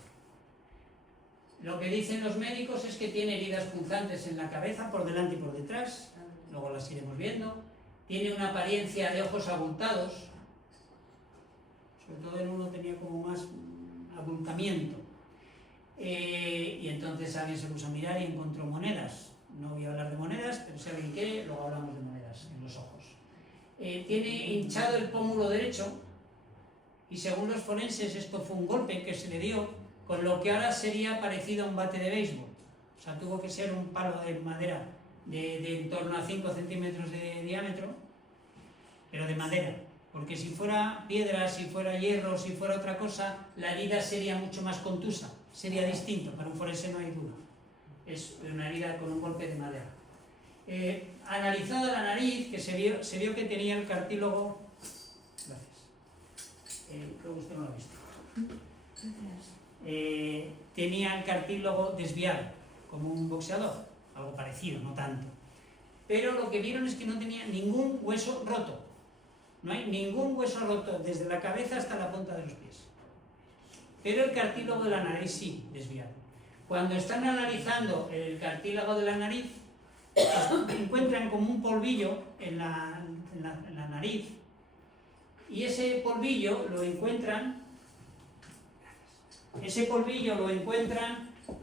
Lo que dicen los médicos es que tiene heridas punzantes en la cabeza, por delante y por detrás, luego las iremos viendo. Tiene una apariencia de ojos abultados, sobre todo en uno tenía como más abultamiento. Y entonces alguien se puso a mirar y encontró monedas. No voy a hablar de monedas, pero si alguien quiere, luego hablamos de monedas en los ojos. Tiene hinchado el pómulo derecho, y según los forenses esto fue un golpe que se le dio con lo que ahora sería parecido a un bate de béisbol. O sea, tuvo que ser un palo de madera de en torno a 5 centímetros de diámetro, pero de madera. Porque si fuera piedra, si fuera hierro, si fuera otra cosa, la herida sería mucho más contusa, sería distinto. Para un forense no hay duda. Es una herida con un golpe de madera. Analizada la nariz, que se vio que tenía el cartílago. Gracias. Creo que usted no lo ha visto. Tenía el cartílago desviado, como un boxeador, algo parecido, no tanto. Pero lo que vieron es que no tenía ningún hueso roto. No hay ningún hueso roto desde la cabeza hasta la punta de los pies. Pero el cartílago de la nariz sí, desviado. Cuando están analizando el cartílago de la nariz, encuentran como un polvillo en la nariz, y ese polvillo lo encuentran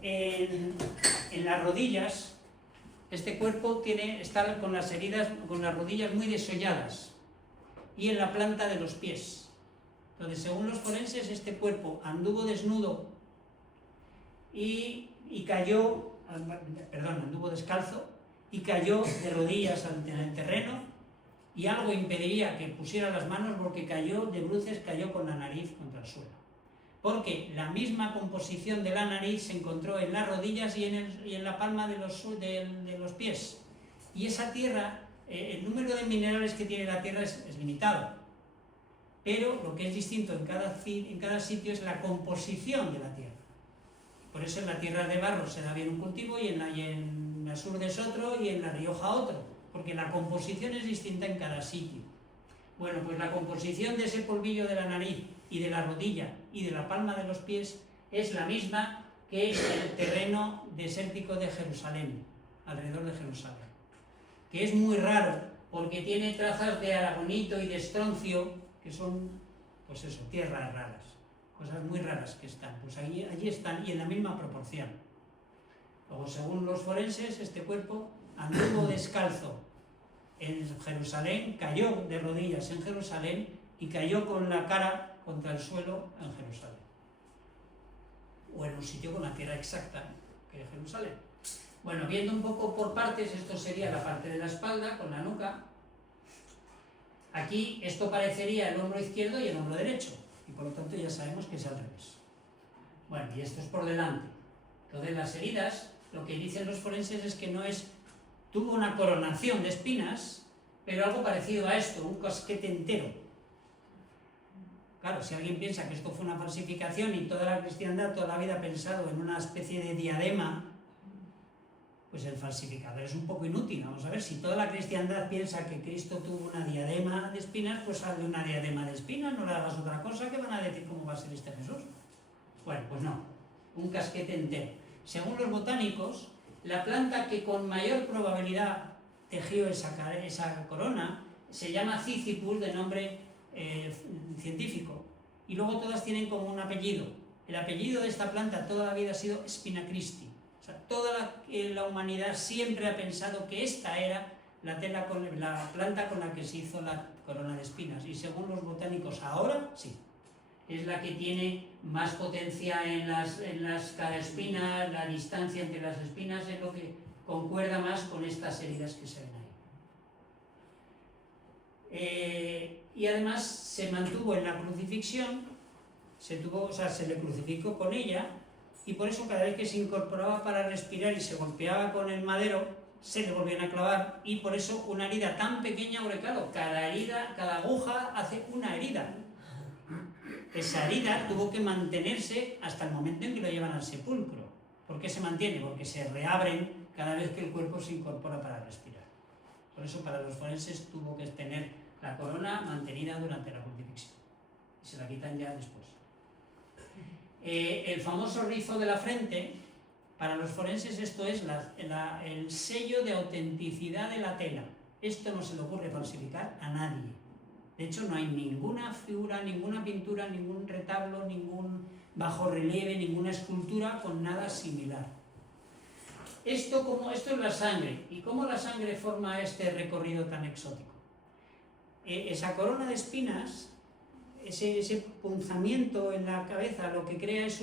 en las rodillas. Este cuerpo está con las heridas, con las rodillas muy desolladas, y en la planta de los pies. Entonces, según los forenses, este cuerpo anduvo desnudo anduvo descalzo y cayó de rodillas en el terreno, y algo impediría que pusiera las manos porque cayó de bruces, cayó con la nariz contra el suelo. Porque la misma composición de la nariz se encontró en las rodillas y en la palma de los pies. Y esa tierra, el número de minerales que tiene la tierra es limitado. Pero lo que es distinto en cada sitio es la composición de la tierra. Por eso en la tierra de barro se da bien un cultivo, y en la sur es otro, y en La Rioja otro, porque la composición es distinta en cada sitio. Bueno, pues la composición de ese polvillo de la nariz y de la rodilla y de la palma de los pies es la misma que el terreno desértico de Jerusalén, alrededor de Jerusalén, que es muy raro porque tiene trazas de aragonito y de estroncio, que son, pues eso, tierras raras, cosas muy raras que están, pues allí están y en la misma proporción. Luego, según los forenses, este cuerpo anduvo descalzo en Jerusalén, cayó de rodillas en Jerusalén y cayó con la cara contra el suelo en Jerusalén. O en un sitio con la tierra exacta que es Jerusalén. Bueno, viendo un poco por partes, esto sería la parte de la espalda con la nuca. Aquí esto parecería el hombro izquierdo y el hombro derecho, y por lo tanto ya sabemos que es al revés. Bueno, y esto es por delante. Entonces las heridas, lo que dicen los forenses es que tuvo una coronación de espinas, pero algo parecido a esto, un casquete entero. Claro, si alguien piensa que esto fue una falsificación y toda la cristiandad toda la vida ha pensado en una especie de diadema, pues el falsificador es un poco inútil. Vamos a ver, si toda la cristiandad piensa que Cristo tuvo una diadema de espinas, pues hazle una diadema de espinas, no le hagas otra cosa, que van a decir cómo va a ser este Jesús. Bueno, pues no, un casquete entero. Según los botánicos, la planta que con mayor probabilidad tejió esa corona se llama Cicipus, de nombre científico, y luego todas tienen como un apellido. El apellido de esta planta toda la vida ha sido Spina Christi. O sea, toda la humanidad siempre ha pensado que esta era la planta con la que se hizo la corona de espinas, y según los botánicos ahora, sí, es la que tiene más potencia en cada espina, la distancia entre las espinas es lo que concuerda más con estas heridas que se ven ahí. Y además se mantuvo en la crucifixión, se le crucificó con ella, y por eso cada vez que se incorporaba para respirar y se golpeaba con el madero, se le volvían a clavar, y por eso una herida tan pequeña, porque claro, cada aguja hace una herida. Esa herida tuvo que mantenerse hasta el momento en que lo llevan al sepulcro. ¿Por qué se mantiene? Porque se reabren cada vez que el cuerpo se incorpora para respirar. Por eso para los forenses tuvo que tener la corona mantenida durante la crucifixión. Y se la quitan ya después. El famoso rizo de la frente, para los forenses esto es el sello de autenticidad de la tela. Esto no se le ocurre falsificar a nadie. De hecho, no hay ninguna figura, ninguna pintura, ningún retablo, ningún bajorrelieve, ninguna escultura con nada similar. Esto es la sangre. ¿Y cómo la sangre forma este recorrido tan exótico? Esa corona de espinas, ese punzamiento en la cabeza, lo que crea es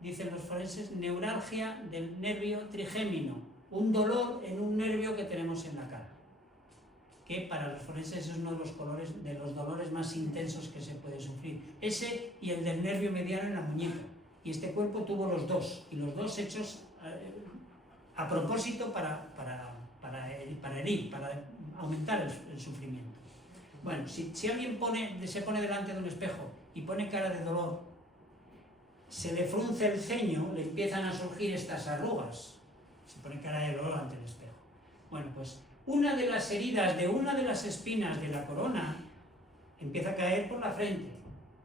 dicen los forenses, neuralgia del nervio trigémino, un dolor en un nervio que tenemos en la cara, que para los forenses es uno de los dolores más intensos que se puede sufrir. Ese y el del nervio mediano en la muñeca. Y este cuerpo tuvo los dos, y los dos hechos a propósito para herir, para aumentar el sufrimiento. Bueno, si alguien se pone delante de un espejo y pone cara de dolor, se le frunce el ceño, le empiezan a surgir estas arrugas. Se pone cara de dolor ante el espejo. Bueno, pues una de las heridas de una de las espinas de la corona empieza a caer por la frente,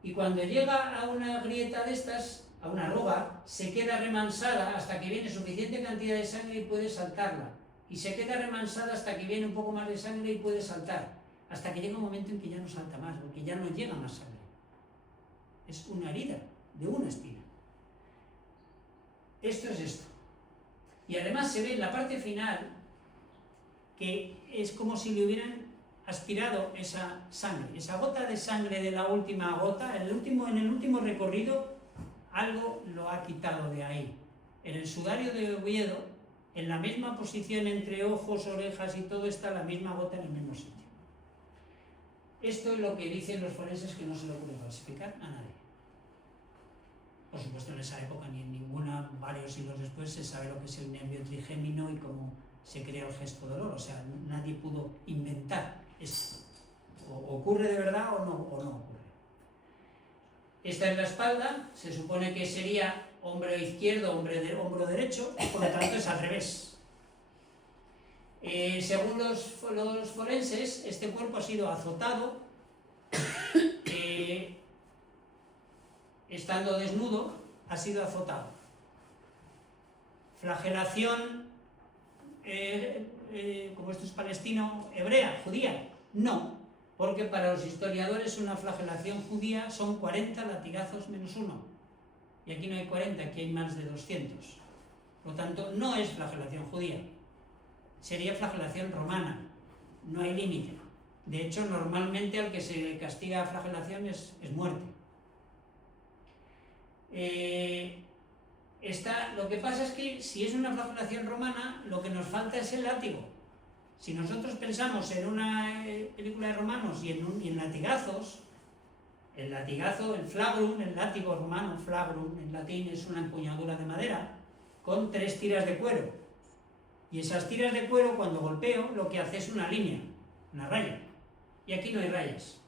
y cuando llega a una grieta de estas, a una arruga, se queda remansada hasta que viene suficiente cantidad de sangre y puede saltarla, y se queda remansada hasta que viene un poco más de sangre y puede saltar, hasta que llega un momento en que ya no salta más, porque ya no llega más sangre. Es una herida de una espina. Esto es esto. Y además se ve en la parte final que es como si le hubieran aspirado esa sangre, esa gota de sangre de la última gota, en el último recorrido, algo lo ha quitado de ahí. En el sudario de Oviedo, en la misma posición entre ojos, orejas y todo, está la misma gota en el mismo sitio. Esto es lo que dicen los forenses, que no se le ocurre falsificar a nadie. Por supuesto, en esa época ni en ninguna, varios siglos después, se sabe lo que es el nervio trigémino y cómo se crea el gesto de dolor. O sea, nadie pudo inventar esto. O ocurre de verdad o no ocurre. Esta es la espalda, se supone que sería hombro izquierdo, hombro derecho, por lo tanto es al revés. Según los forenses, este cuerpo ha sido azotado estando desnudo, ha sido azotado. Flagelación, como esto es palestino, hebrea, judía, no, porque para los historiadores una flagelación judía son 40 latigazos menos uno, y aquí no hay 40, aquí hay más de 200. Por lo tanto, no es flagelación judía, sería flagelación romana, no hay límite. De hecho, normalmente al que se castiga a flagelación es muerte. Lo que pasa es que si es una flagelación romana, lo que nos falta es el látigo. Si nosotros pensamos en una película de romanos y en latigazos, el latigazo, el flagrum, el látigo romano, flagrum en latín es una empuñadura de madera con 3 tiras de cuero. Y esas tiras de cuero, cuando golpeo, lo que hace es una línea, una raya. Y aquí no hay rayas.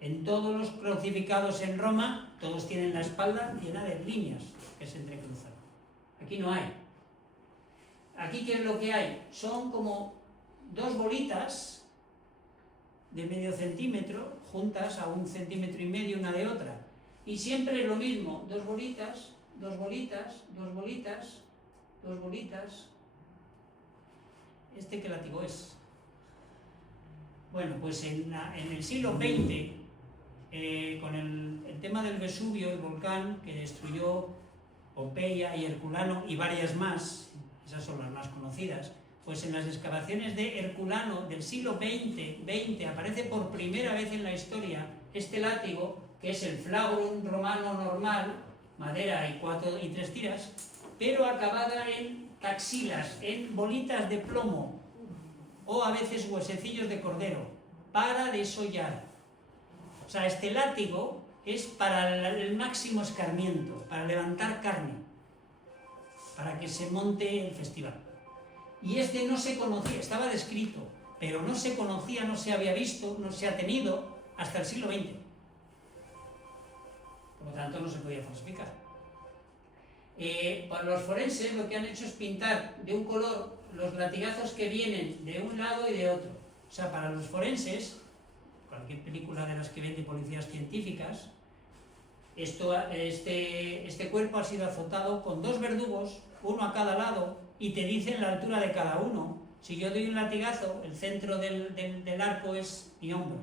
En todos los crucificados en Roma, todos tienen la espalda llena de líneas que se entrecruzan. Aquí no hay. Aquí, ¿qué es lo que hay? Son como 2 bolitas de medio centímetro, juntas a 1,5 centímetros una de otra. Y siempre es lo mismo, 2 bolitas, 2 bolitas, 2 bolitas, 2 bolitas. ¿Qué látigo es? Bueno, pues en el siglo XX, con el tema del Vesubio, el volcán que destruyó Pompeya y Herculano y varias más, esas son las más conocidas, pues en las excavaciones de Herculano del siglo XX aparece por primera vez en la historia este látigo, que es el flagrum romano normal, madera y 3 tiras, pero acabada en taxilas, en bolitas de plomo, o a veces huesecillos de cordero, para desollar. O sea, este látigo es para el máximo escarmiento, para levantar carne, para que se monte el festival. Y este no se conocía, estaba descrito, pero no se conocía, no se había visto, no se ha tenido hasta el siglo XX. Por lo tanto, no se podía falsificar. Para los forenses lo que han hecho es pintar de un color los latigazos que vienen de un lado y de otro. O sea, para los forenses, cualquier película de las que ven de policías científicas, este cuerpo ha sido azotado con 2 verdugos, uno a cada lado, y te dicen la altura de cada uno. Si yo doy un latigazo, el centro del arco es mi hombro.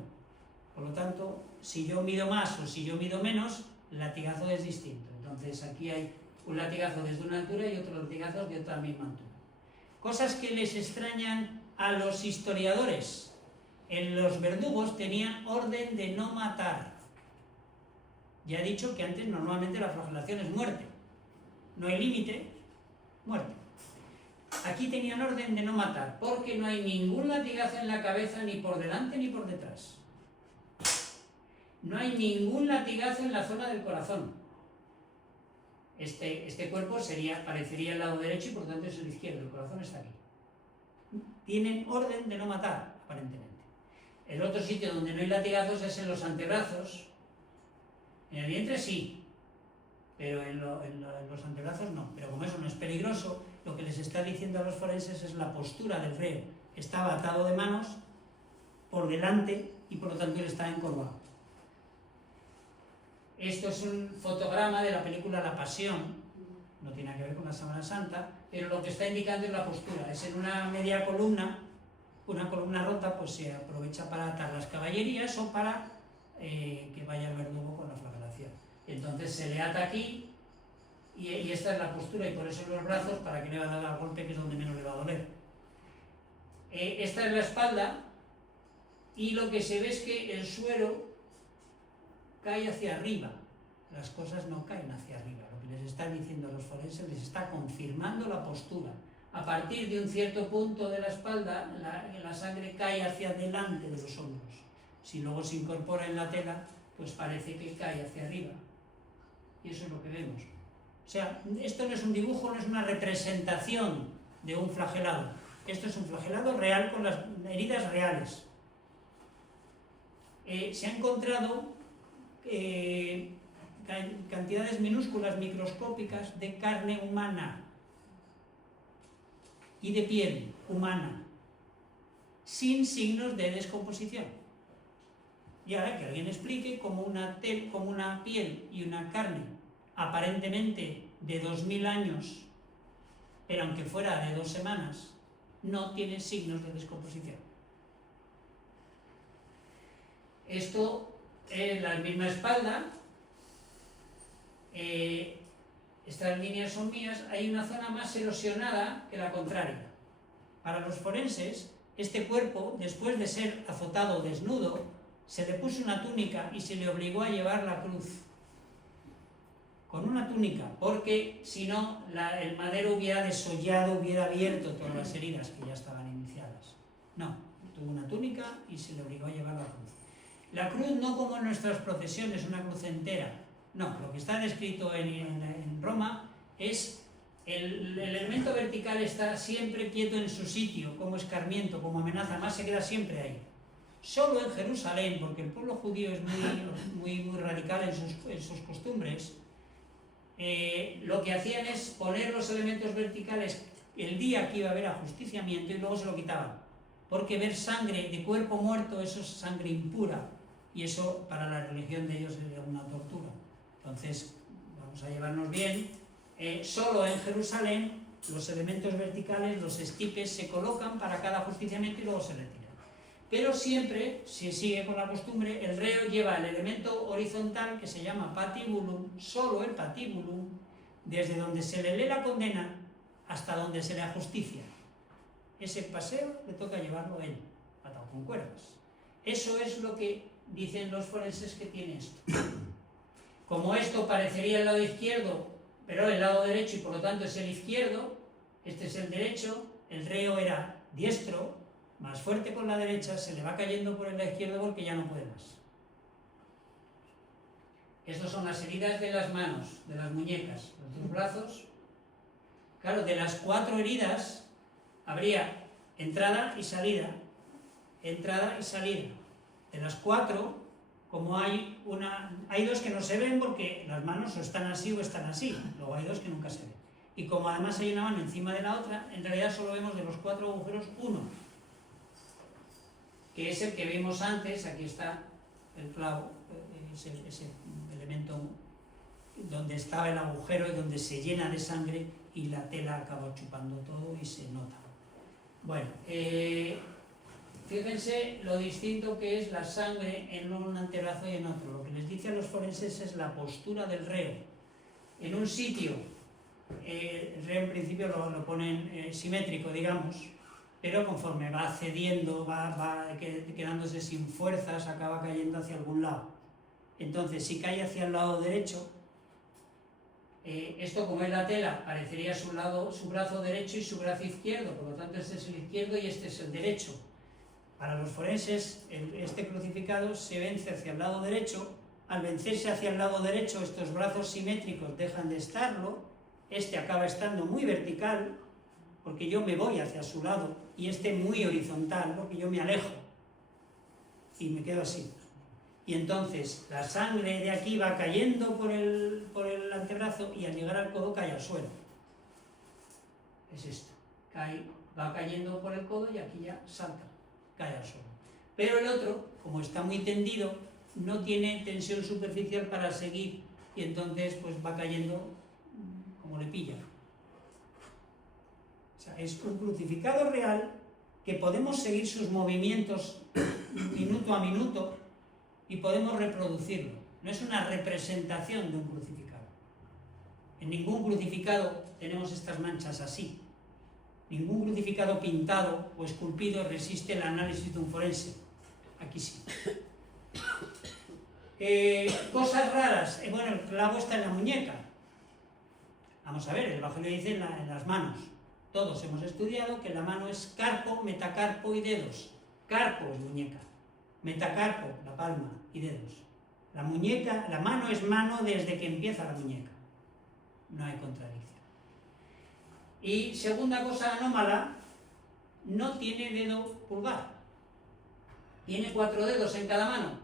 Por lo tanto, si yo mido más o si yo mido menos, el latigazo es distinto. Entonces aquí hay un latigazo desde una altura y otro latigazo de otra misma altura. Cosas que les extrañan a los historiadores. En los verdugos tenían orden de no matar. Ya he dicho que antes normalmente la flagelación es muerte. No hay límite, muerte. Aquí tenían orden de no matar, porque no hay ningún latigazo en la cabeza ni por delante ni por detrás. No hay ningún latigazo en la zona del corazón. Este cuerpo parecería el lado derecho y por lo tanto es el izquierdo, el corazón está aquí. Tienen orden de no matar, aparentemente. El otro sitio donde no hay latigazos es en los antebrazos. En el vientre sí, pero en los antebrazos no. Pero como eso no es peligroso, lo que les está diciendo a los forenses es la postura del reo. Estaba atado de manos por delante y por lo tanto él está encorvado. Esto es un fotograma de la película La Pasión, no tiene que ver con la Semana Santa, pero lo que está indicando es la postura. Es en una media columna, una columna rota, pues se aprovecha para atar las caballerías o para que vaya el verdugo con la flagelación. Entonces se le ata aquí y esta es la postura, y por eso los brazos, para que le va a dar el golpe, que es donde menos le va a doler. Esta es la espalda y lo que se ve es que el suero cae hacia arriba, las cosas no caen hacia arriba. Lo que les está diciendo a los forenses, les está confirmando la postura. A partir de un cierto punto de la espalda, la sangre cae hacia delante de los hombros. Si luego se incorpora en la tela, pues parece que cae hacia arriba. Y eso es lo que vemos. O sea, esto no es un dibujo, no es una representación de un flagelado. Esto es un flagelado real con las heridas reales. Se ha encontrado cantidades minúsculas, microscópicas, de carne humana y de piel humana, sin signos de descomposición. Y ahora que alguien explique cómo una piel y una carne aparentemente de 2000 años, pero aunque fuera de 2 semanas, no tiene signos de descomposición. Esto es la misma espalda. Estas líneas son mías. Hay una zona más erosionada que la contraria. Para los forenses, este cuerpo, después de ser azotado desnudo, se le puso una túnica y se le obligó a llevar la cruz. Con una túnica, porque si no, el madero hubiera desollado, hubiera abierto todas las heridas que ya estaban iniciadas. No, tuvo una túnica y se le obligó a llevar la cruz. La cruz no como en nuestras procesiones, una cruz entera. No, lo que está descrito en Roma es el elemento vertical está siempre quieto en su sitio, como escarmiento, como amenaza, más se queda siempre ahí. Solo en Jerusalén, porque el pueblo judío es muy radical en sus costumbres, lo que hacían es poner los elementos verticales el día que iba a haber ajusticiamiento y luego se lo quitaban. Porque ver sangre de cuerpo muerto, eso es sangre impura. Y eso para la religión de ellos era una tortura. Entonces, vamos a llevarnos bien. Solo en Jerusalén los elementos verticales, los estipes, se colocan para cada ajusticiamiento y luego se retiran. Pero siempre, si sigue con la costumbre, el reo lleva el elemento horizontal que se llama patibulum, solo el patibulum, desde donde se le lee la condena hasta donde se le ajusticia. Ese paseo le toca llevarlo él, atado con cuerdas. Eso es lo que dicen los forenses que tiene esto. Como esto parecería el lado izquierdo, pero el lado derecho y por lo tanto es el izquierdo, este es el derecho, el reo era diestro, más fuerte con la derecha, se le va cayendo por el lado izquierdo porque ya no puede más. Estas son las heridas de las manos, de las muñecas, los 2 brazos. Claro, de las 4 heridas habría entrada y salida, entrada y salida. De las 4, como hay 2 que no se ven porque las manos o están así o están así, luego hay 2 que nunca se ven. Y como además hay una mano encima de la otra, en realidad solo vemos de los 4 agujeros 1, que es el que vimos antes. Aquí está el clavo, ese elemento donde estaba el agujero y donde se llena de sangre y la tela acaba chupando todo y se nota. Bueno, fíjense lo distinto que es la sangre en un antebrazo y en otro. Lo que les dice a los forenses es la postura del reo. En un sitio, el reo en principio lo ponen simétrico, digamos, pero conforme va cediendo, va quedándose sin fuerzas, acaba cayendo hacia algún lado. Entonces, si cae hacia el lado derecho, esto como es la tela, parecería su brazo derecho y su brazo izquierdo, por lo tanto este es el izquierdo y este es el derecho. Para los forenses, este crucificado se vence hacia el lado derecho. Al vencerse hacia el lado derecho, estos brazos simétricos dejan de estarlo, este acaba estando muy vertical, porque yo me voy hacia su lado, y este muy horizontal, porque yo me alejo, y me quedo así. Y entonces la sangre de aquí va cayendo por el antebrazo y al llegar al codo cae al suelo. Es esto, va cayendo por el codo y aquí ya salta, cae al suelo. Pero el otro, como está muy tendido, no tiene tensión superficial para seguir y entonces pues va cayendo como le pilla. O sea, es un crucificado real que podemos seguir sus movimientos minuto a minuto y podemos reproducirlo. No es una representación de un crucificado. En ningún crucificado tenemos estas manchas así. Ningún crucificado pintado o esculpido resiste el análisis de un forense. Aquí sí. Cosas raras. Bueno, el clavo está en la muñeca. Vamos a ver, el Evangelio dice en las manos. Todos hemos estudiado que la mano es carpo, metacarpo y dedos. Carpo es muñeca. Metacarpo, la palma y dedos. La mano es mano desde que empieza la muñeca. No hay contradicción. Y segunda cosa anómala, no tiene dedo pulgar. Tiene 4 dedos en cada mano.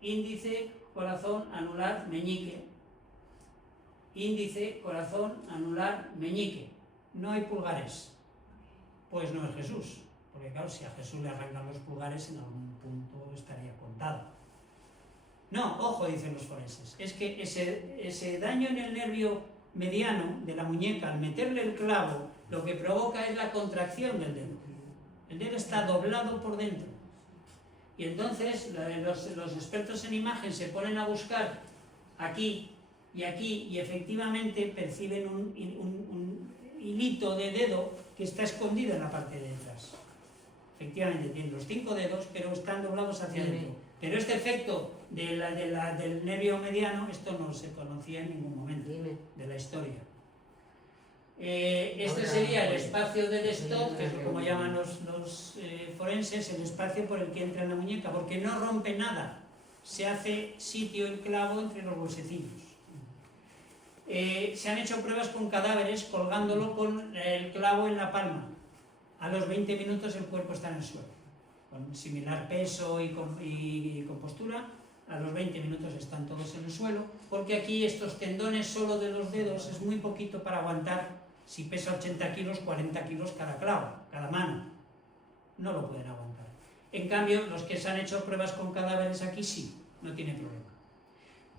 Índice, corazón, anular, meñique. Índice, corazón, anular, meñique. No hay pulgares. Pues no es Jesús. porque claro, si a Jesús le arrancan los pulgares, en algún punto estaría contado. No, ojo, dicen los forenses, es que ese daño en el nervio mediano de la muñeca, al meterle el clavo, lo que provoca es la contracción del dedo. El dedo está doblado por dentro. Y entonces los expertos en imagen se ponen a buscar aquí y efectivamente perciben un hilito de dedo que está escondido en la parte de detrás. Efectivamente, tienen los 5 dedos, pero están doblados hacia adentro. Pero este efecto del nervio mediano, esto no se conocía en ningún momento de la historia. Este sería el espacio del stop, que es como llaman los forenses, el espacio por el que entra en la muñeca, porque no rompe nada, se hace sitio el clavo entre los huesecillos. Se han hecho pruebas con cadáveres colgándolo con el clavo en la palma. A los 20 minutos el cuerpo está en el suelo, con similar peso y compostura. A los 20 minutos están todos en el suelo, porque aquí estos tendones solo de los dedos es muy poquito para aguantar. Si pesa 80 kilos, 40 kilos cada clavo, cada mano. No lo pueden aguantar. En cambio, los que se han hecho pruebas con cadáveres aquí sí, no tiene problema.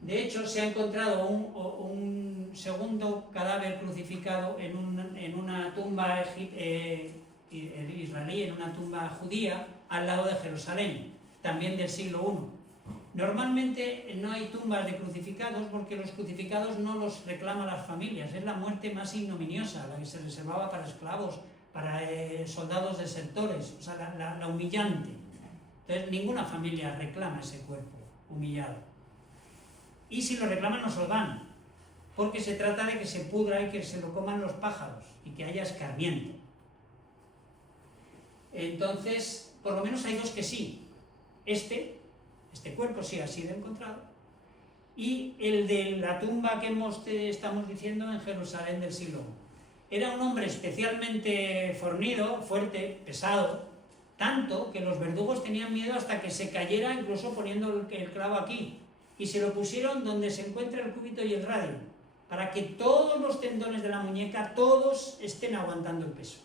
De hecho, se ha encontrado un segundo cadáver crucificado en una tumba israelí, en una tumba judía, al lado de Jerusalén, también del siglo I. Normalmente no hay tumbas de crucificados porque los crucificados no los reclaman las familias, es la muerte más ignominiosa, la que se reservaba para esclavos, para soldados desertores, o sea, la humillante. Entonces ninguna familia reclama ese cuerpo humillado. Y si lo reclaman no se lo dan, porque se trata de que se pudra y que se lo coman los pájaros y que haya escarmiento. Entonces, por lo menos hay dos que sí. Este cuerpo sí ha sido encontrado, y el de la tumba que estamos diciendo en Jerusalén del siglo I. Era un hombre especialmente fornido, fuerte, pesado, tanto que los verdugos tenían miedo hasta que se cayera, incluso poniendo el clavo aquí, y se lo pusieron donde se encuentra el cúbito y el radio, para que todos los tendones de la muñeca, todos estén aguantando el peso.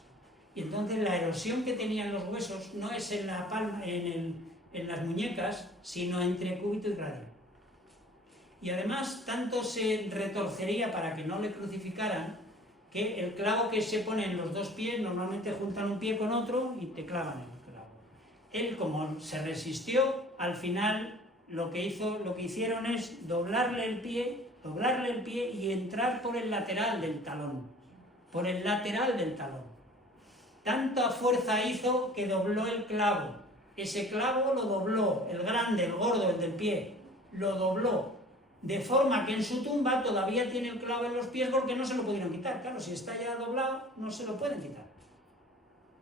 Y entonces la erosión que tenían los huesos no es en la palma, en las muñecas, sino entre cúbito y radio. Y además, tanto se retorcería para que no le crucificaran, que el clavo que se pone en los dos pies, normalmente juntan un pie con otro y te clavan el clavo. Él, como se resistió, al final lo que hicieron es doblarle el pie y entrar por el lateral del talón. Por el lateral del talón. Tanta fuerza hizo que dobló el clavo. Ese clavo lo dobló, el grande, el gordo, el del pie, lo dobló, de forma que en su tumba todavía tiene el clavo en los pies porque no se lo pudieron quitar. Claro, si está ya doblado, no se lo pueden quitar.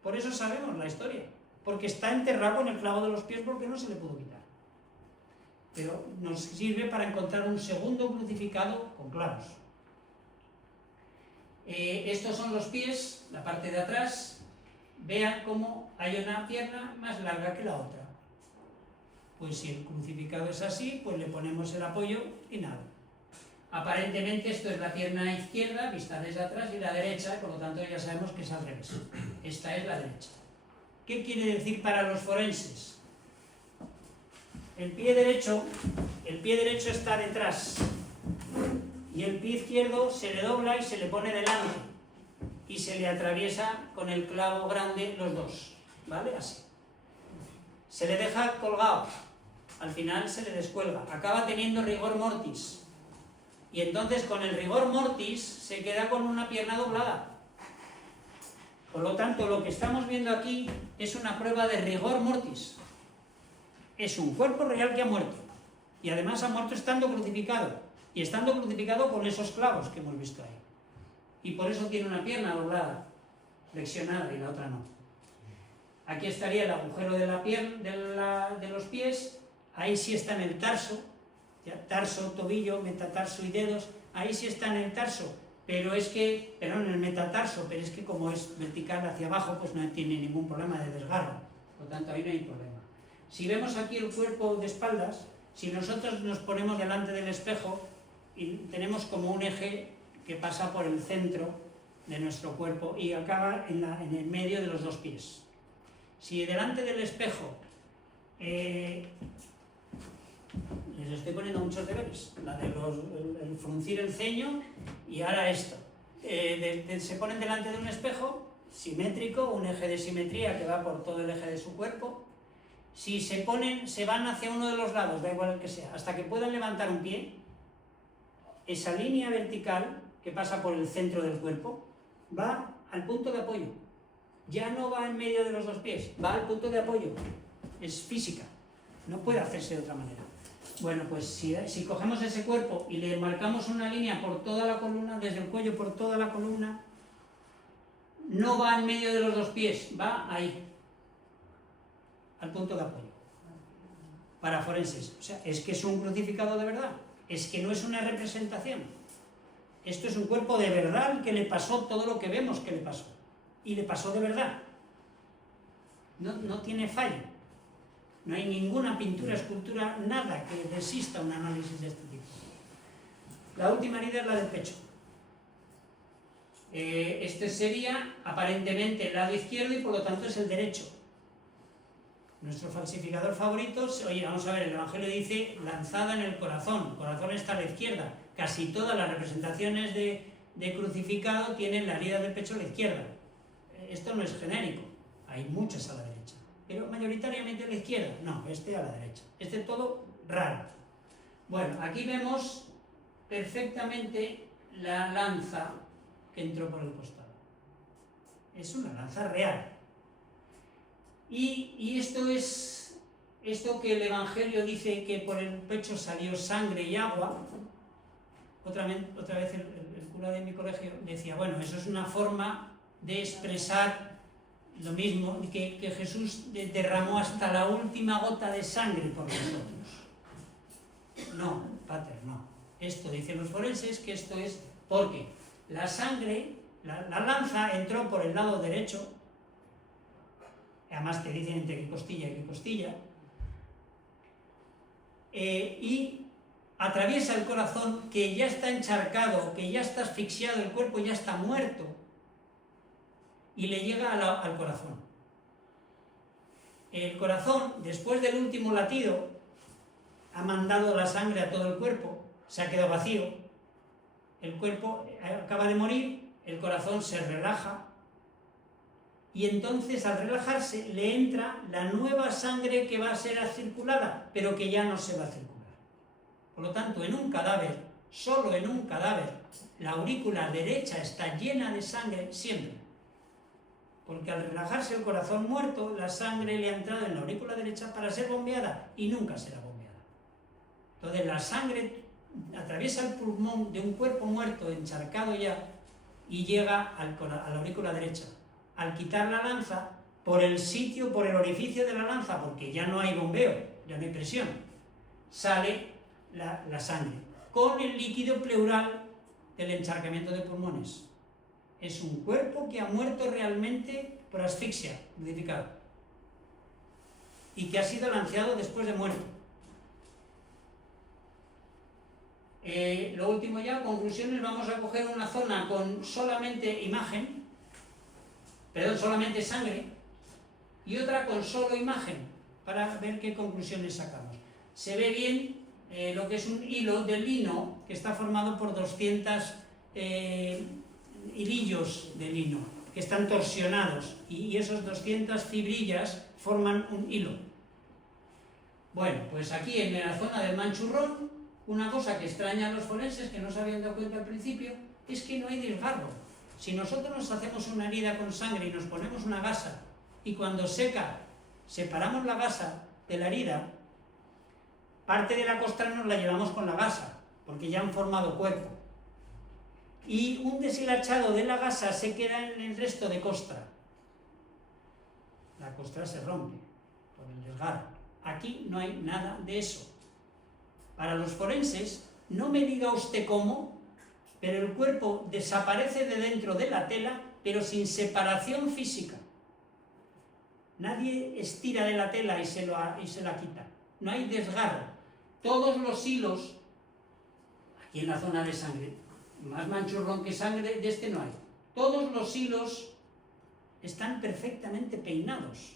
Por eso sabemos la historia, porque está enterrado con el clavo de los pies porque no se le pudo quitar. Pero nos sirve para encontrar un segundo crucificado con clavos. Estos son los pies, la parte de atrás. Vean cómo hay una pierna más larga que la otra. Pues si el crucificado es así, pues le ponemos el apoyo y nada. Aparentemente esto es la pierna izquierda, vista desde atrás, y la derecha, por lo tanto ya sabemos que es al revés. Esta es la derecha. ¿Qué quiere decir para los forenses? El pie derecho está detrás, y el pie izquierdo se le dobla y se le pone delante. Y se le atraviesa con el clavo grande los dos, ¿vale? Así. Se le deja colgado, al final se le descuelga, acaba teniendo rigor mortis. Y entonces con el rigor mortis se queda con una pierna doblada. Por lo tanto, lo que estamos viendo aquí es una prueba de rigor mortis. Es un cuerpo real que ha muerto. Y además ha muerto estando crucificado. Y estando crucificado con esos clavos que hemos visto ahí. Y por eso tiene una pierna doblada, flexionada, y la otra no. Aquí estaría el agujero de la pierna, de los pies, ahí sí está en el tarso, tarso, tobillo, metatarso y dedos, ahí sí está en el tarso, pero es que, perdón, en el metatarso, pero es que como es vertical hacia abajo, pues no tiene ningún problema de desgarro, por lo tanto ahí no hay problema. Si vemos aquí el cuerpo de espaldas, si nosotros nos ponemos delante del espejo y tenemos como un eje que pasa por el centro de nuestro cuerpo y acaba en el medio de los dos pies. Si delante del espejo, les estoy poniendo muchos deberes, la de el fruncir el ceño y ahora esto. Se ponen delante de un espejo simétrico, un eje de simetría que va por todo el eje de su cuerpo. Si se van hacia uno de los lados, da igual el que sea, hasta que puedan levantar un pie, esa línea vertical que pasa por el centro del cuerpo va al punto de apoyo. Ya no va en medio de los dos pies, va al punto de apoyo. Es física, no puede hacerse de otra manera. Bueno, pues si cogemos ese cuerpo y le marcamos una línea por toda la columna, desde el cuello por toda la columna, no va en medio de los dos pies, va ahí, al punto de apoyo. Para forenses, o sea, es que es un crucificado de verdad, es que no es una representación. Esto es un cuerpo de verdad que le pasó todo lo que vemos que le pasó. Y le pasó de verdad. No tiene fallo. No hay ninguna pintura, escultura, nada que resista un análisis de este tipo. La última herida es la del pecho. Este sería aparentemente el lado izquierdo y por lo tanto es el derecho. Nuestro falsificador favorito, oye, vamos a ver, el Evangelio dice lanzada en el corazón está a la izquierda. Casi todas las representaciones de crucificado tienen la herida del pecho a la izquierda. Esto no es genérico, hay muchas a la derecha, pero mayoritariamente a la izquierda, no, este a la derecha. Este todo raro. Bueno, aquí vemos perfectamente la lanza que entró por el costado. Es una lanza real. Y esto es esto que el Evangelio dice que por el pecho salió sangre y agua. Otra vez el cura de mi colegio decía, bueno, eso es una forma de expresar lo mismo que Jesús derramó hasta la última gota de sangre por nosotros. No, pater, no. Esto dicen los forenses que esto es porque la sangre, la lanza entró por el lado derecho, además te dicen entre qué costilla y qué costilla, y atraviesa el corazón que ya está encharcado, que ya está asfixiado, el cuerpo ya está muerto, y le llega al corazón. El corazón, después del último latido, ha mandado la sangre a todo el cuerpo, se ha quedado vacío, el cuerpo acaba de morir, el corazón se relaja, y entonces al relajarse le entra la nueva sangre que va a ser circulada, pero que ya no se va a circular. Por lo tanto, en un cadáver, solo en un cadáver, la aurícula derecha está llena de sangre siempre. Porque al relajarse el corazón muerto, la sangre le ha entrado en la aurícula derecha para ser bombeada y nunca será bombeada. Entonces la sangre atraviesa el pulmón de un cuerpo muerto, encharcado ya, y llega a la aurícula derecha. Al quitar la lanza, por el orificio de la lanza, porque ya no hay bombeo, ya no hay presión, sale la sangre, con el líquido pleural del encharcamiento de pulmones. Es un cuerpo que ha muerto realmente por asfixia, crucificado, y que ha sido lanceado después de muerto. Lo último ya, conclusiones, vamos a coger una zona con solamente solamente sangre, y otra con solo imagen, para ver qué conclusiones sacamos. Se ve bien lo que es un hilo de lino que está formado por 200 hilillos de lino que están torsionados, y esos 200 fibrillas forman un hilo. Bueno, pues aquí en la zona del manchurrón, una cosa que extraña a los forenses, que no se habían dado cuenta al principio, es que no hay desgarro. Si nosotros nos hacemos una herida con sangre y nos ponemos una gasa, y cuando seca separamos la gasa de la herida, parte de la costra nos la llevamos con la gasa, porque ya han formado cuerpo. Y un deshilachado de la gasa se queda en el resto de costra. La costra se rompe por el desgarro. Aquí no hay nada de eso. Para los forenses, no me diga usted cómo, pero el cuerpo desaparece de dentro de la tela, pero sin separación física. Nadie estira de la tela y se la quita. No hay desgarro. Todos los hilos, aquí en la zona de sangre, más manchurrón que sangre, de este no hay. Todos los hilos están perfectamente peinados.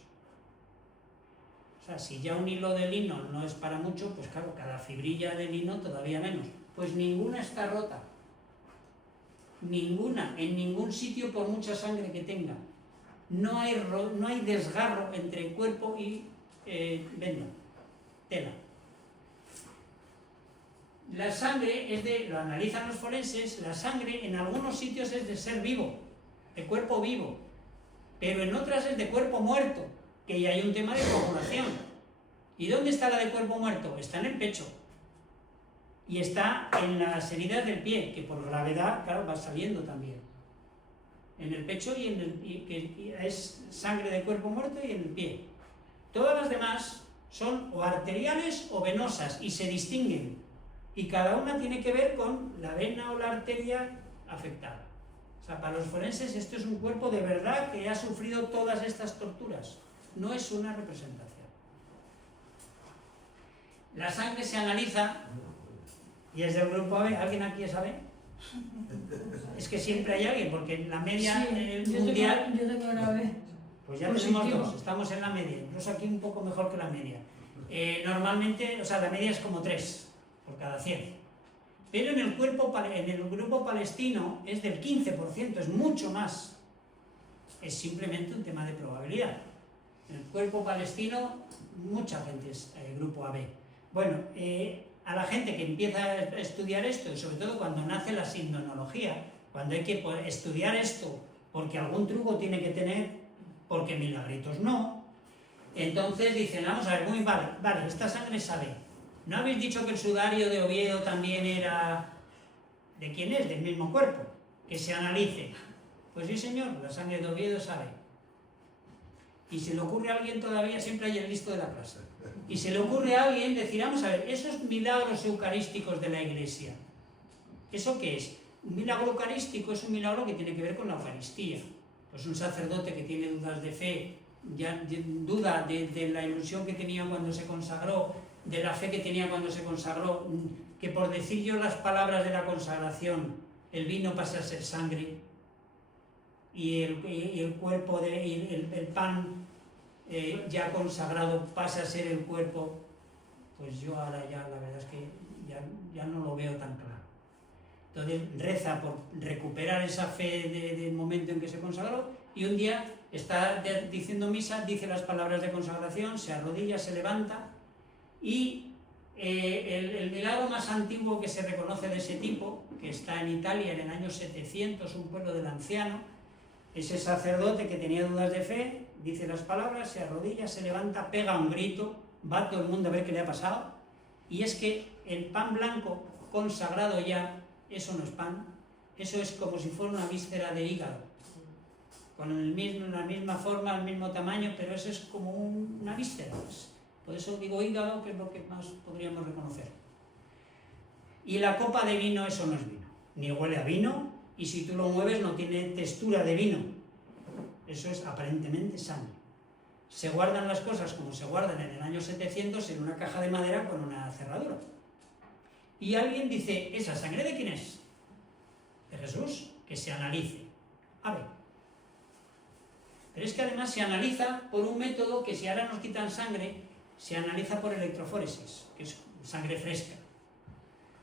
O sea, si ya un hilo de lino no es para mucho, pues claro, cada fibrilla de lino todavía menos. Pues ninguna está rota. Ninguna, en ningún sitio por mucha sangre que tenga. No hay desgarro entre el cuerpo y venda, tela. La sangre lo analizan los forenses, la sangre en algunos sitios es de ser vivo, de cuerpo vivo, pero en otras es de cuerpo muerto, que ya hay un tema de coagulación. ¿Y dónde está la de cuerpo muerto? Está en el pecho. Y está en las heridas del pie, que por gravedad, claro, va saliendo también. En el pecho y es sangre de cuerpo muerto y en el pie. Todas las demás son o arteriales o venosas y se distinguen. Y cada una tiene que ver con la vena o la arteria afectada. O sea, para los forenses esto es un cuerpo de verdad que ha sufrido todas estas torturas. No es una representación. La sangre se analiza y es del grupo AB. ¿Alguien aquí es AB? Es que siempre hay alguien, porque en la media mundial... Yo tengo una vez. Pues ya tenemos dos, estamos en la media, incluso aquí un poco mejor que la media. Normalmente, o sea, la media es como 3 por cada 100. Pero en el grupo palestino es del 15%, es mucho más. Es simplemente un tema de probabilidad. En el cuerpo palestino, mucha gente es grupo AB. Bueno, a la gente que empieza a estudiar esto, y sobre todo cuando nace la sindonología, cuando hay que estudiar esto, porque algún truco tiene que tener, porque milagritos no, entonces dicen, vamos a ver, muy vale, esta sangre sabe. ¿No habéis dicho que el sudario de Oviedo también era... ¿De quién es? Del mismo cuerpo. Que se analice. Pues sí, señor, la sangre de Oviedo sabe. Y se le ocurre a alguien todavía, siempre hay el listo de la clase. Y se le ocurre a alguien decir, vamos a ver, esos milagros eucarísticos de la Iglesia, ¿eso qué es? Un milagro eucarístico es un milagro que tiene que ver con la Eucaristía. Pues un sacerdote que tiene dudas de fe, ya duda de la ilusión que tenía cuando se consagró, de la fe que tenía cuando se consagró, que por decir yo las palabras de la consagración, el vino pasa a ser sangre, y el cuerpo, el pan ya consagrado pasa a ser el cuerpo, pues yo ahora ya la verdad es que ya no lo veo tan claro. Entonces reza por recuperar esa fe del momento en que se consagró, y un día está diciendo misa, dice las palabras de consagración, se arrodilla, se levanta, y el milagro más antiguo que se reconoce de ese tipo, que está en Italia en el año 700, un pueblo del anciano, ese sacerdote que tenía dudas de fe, dice las palabras, se arrodilla, se levanta, pega un grito, va todo el mundo a ver qué le ha pasado, y es que el pan blanco consagrado ya, eso no es pan, eso es como si fuera una víscera de hígado, con la misma forma, el mismo tamaño, pero eso es como una víscera. Por eso digo hígado, que es lo que más podríamos reconocer. Y la copa de vino, eso no es vino, ni huele a vino, y si tú lo mueves no tiene textura de vino, eso es aparentemente sangre. Se guardan las cosas como se guardan en el año 700 en una caja de madera con una cerradura. Y alguien dice, ¿esa sangre de quién es? De Jesús, que se analice. A ver. Pero es que además se analiza por un método que si ahora nos quitan sangre, se analiza por electroforesis, que es sangre fresca.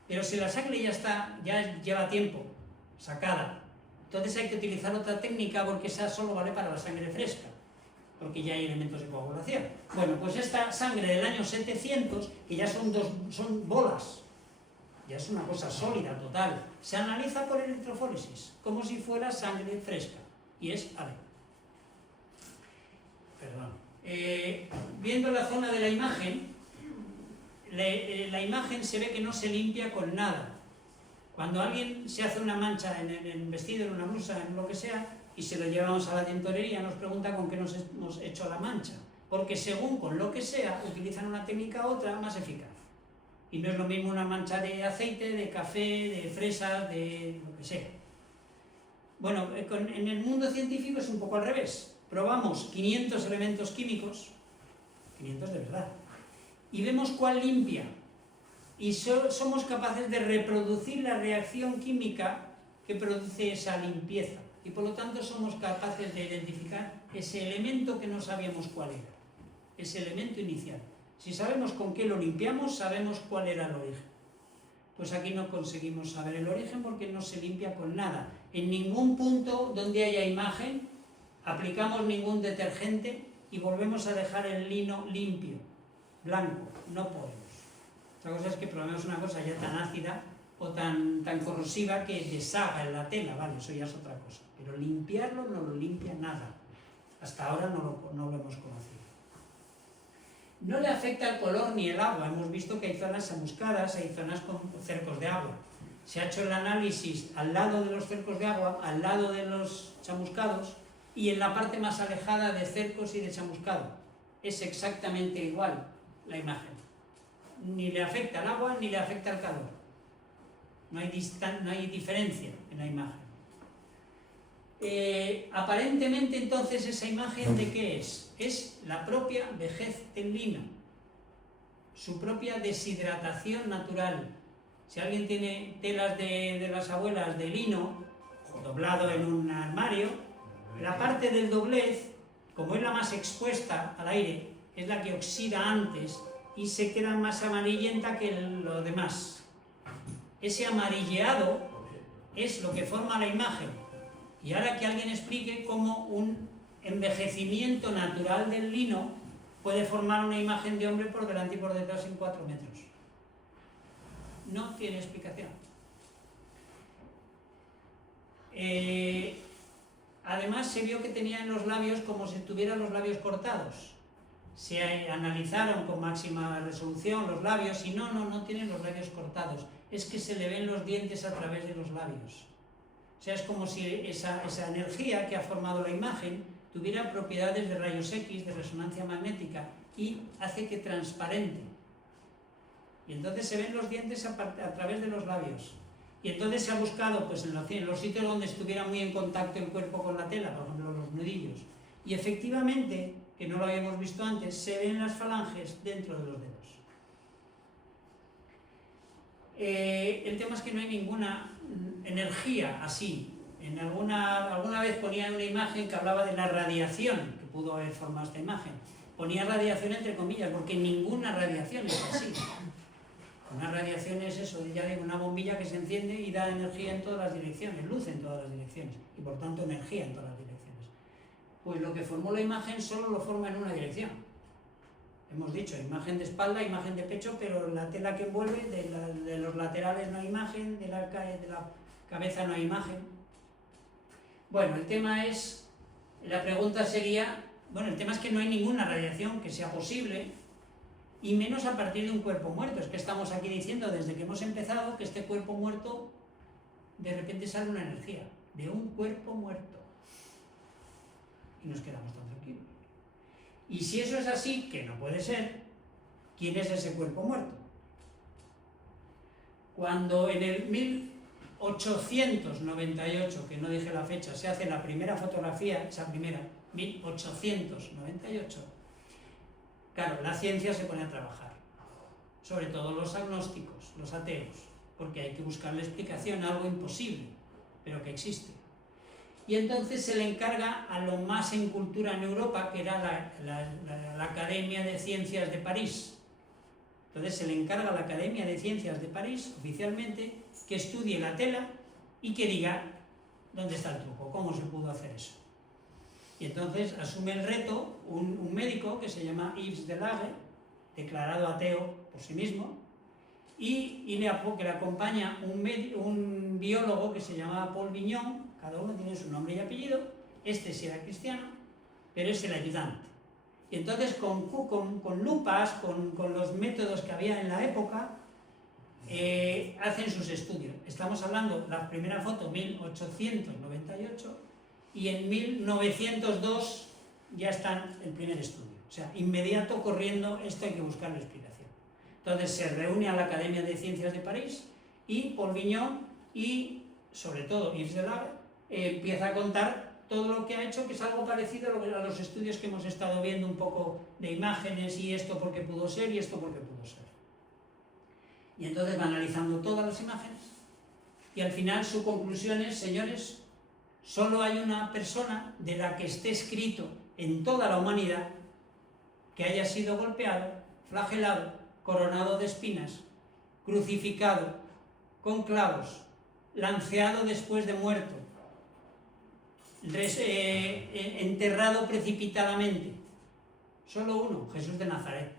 Pero si la sangre ya lleva tiempo sacada, entonces hay que utilizar otra técnica porque esa solo vale para la sangre fresca, porque ya hay elementos de coagulación. Bueno, pues esta sangre del año 700, que ya son bolas, ya es una cosa sólida, total, se analiza por electroforesis, como si fuera sangre fresca, y es AB. Perdón. Viendo la zona de la imagen, la imagen se ve que no se limpia con nada. Cuando alguien se hace una mancha en el vestido, en una blusa, en lo que sea, y se lo llevamos a la tintorería, nos pregunta con qué nos hemos hecho la mancha, porque según con lo que sea, utilizan una técnica u otra más eficaz. Y no es lo mismo una mancha de aceite, de café, de fresas, de lo que sea. Bueno, en el mundo científico es un poco al revés. Probamos 500 elementos químicos, 500 de verdad, y vemos cuál limpia. Y somos capaces de reproducir la reacción química que produce esa limpieza. Y por lo tanto somos capaces de identificar ese elemento que no sabíamos cuál era. ese elemento inicial. Si sabemos con qué lo limpiamos, sabemos cuál era el origen. Pues aquí no conseguimos saber el origen porque no se limpia con nada. En ningún punto donde haya imagen aplicamos ningún detergente y volvemos a dejar el lino limpio, blanco, no podemos. Otra cosa es que probemos una cosa ya tan ácida o tan corrosiva que deshaga en la tela, vale, eso ya es otra cosa. Pero limpiarlo no lo limpia nada. Hasta ahora no lo hemos conocido. No le afecta el color ni el agua. Hemos visto que hay zonas chamuscadas, hay zonas con cercos de agua. Se ha hecho el análisis al lado de los cercos de agua, al lado de los chamuscados y en la parte más alejada de cercos y de chamuscado. Es exactamente igual la imagen. Ni le afecta el agua ni le afecta el calor. No hay diferencia en la imagen. Aparentemente entonces esa imagen ¿de qué es? Es la propia vejez del lino, su propia deshidratación natural. Si alguien tiene telas de las abuelas de lino, doblado en un armario, la parte del doblez, como es la más expuesta al aire, es la que oxida antes y se queda más amarillenta que lo demás. Ese amarilleado es lo que forma la imagen. Y ahora que alguien explique cómo un envejecimiento natural del lino puede formar una imagen de hombre por delante y por detrás en 4 metros. No tiene explicación. Además se vio que tenía en los labios como si tuviera los labios cortados. Se analizaron con máxima resolución los labios y no tienen los labios cortados. Es que se le ven los dientes a través de los labios. O sea, es como si esa energía que ha formado la imagen tuviera propiedades de rayos X, de resonancia magnética, y hace que transparente. Y entonces se ven los dientes a través de los labios. Y entonces se ha buscado pues, en los sitios donde estuviera muy en contacto el cuerpo con la tela, por ejemplo los nudillos. Y efectivamente, que no lo habíamos visto antes, se ven las falanges dentro de los dedos. El tema es que no hay ninguna energía así. Alguna vez ponía una imagen que hablaba de la radiación que pudo haber formado esta imagen. Ponía radiación entre comillas, porque ninguna radiación es así. Una radiación es eso, ya digo, una bombilla que se enciende y da energía en todas las direcciones, luz en todas las direcciones, y por tanto energía en todas las direcciones. Pues lo que formó la imagen solo lo forma en una dirección. Hemos dicho, imagen de espalda, imagen de pecho, pero la tela que envuelve, de los laterales no hay imagen, de la cabeza no hay imagen. Bueno, el tema es, la pregunta sería, bueno, el tema es que no hay ninguna radiación que sea posible, y menos a partir de un cuerpo muerto. Es que estamos aquí diciendo desde que hemos empezado que este cuerpo muerto, de repente sale una energía, de un cuerpo muerto. Y nos quedamos tan tranquilos. Y si eso es así, que no puede ser, ¿quién es ese cuerpo muerto? Cuando en el 1898, que no dije la fecha, se hace la primera fotografía, esa primera, 1898, claro, la ciencia se pone a trabajar, sobre todo los agnósticos, los ateos, porque hay que buscarle explicación a algo imposible, pero que existe. Y entonces se le encarga a lo más en cultura en Europa, que era la Academia de Ciencias de París. Entonces se le encarga a la Academia de Ciencias de París, oficialmente, que estudie la tela y que diga dónde está el truco, cómo se pudo hacer eso. Y entonces asume el reto un médico que se llama Yves Delage, declarado ateo por sí mismo, y que le acompaña un biólogo que se llama Paul Vignon. Cada uno tiene su nombre y apellido. Este sí era cristiano, pero es el ayudante. Y entonces con lupas, con los métodos que había en la época, hacen sus estudios. Estamos hablando, la primera foto, 1898, y en 1902 ya está el primer estudio. O sea, inmediato, corriendo, esto hay que buscarle explicación. Entonces se reúne a la Academia de Ciencias de París y Paul Vignon y, sobre todo, Yves Delage, empieza a contar todo lo que ha hecho, que es algo parecido a los estudios que hemos estado viendo un poco de imágenes y esto porque pudo ser y esto porque pudo ser. Y entonces va analizando todas las imágenes y al final su conclusión es, señores, solo hay una persona de la que esté escrito en toda la humanidad que haya sido golpeado, flagelado, coronado de espinas, crucificado, con clavos, lanceado después de muerto, enterrado precipitadamente. Solo uno, Jesús de Nazaret.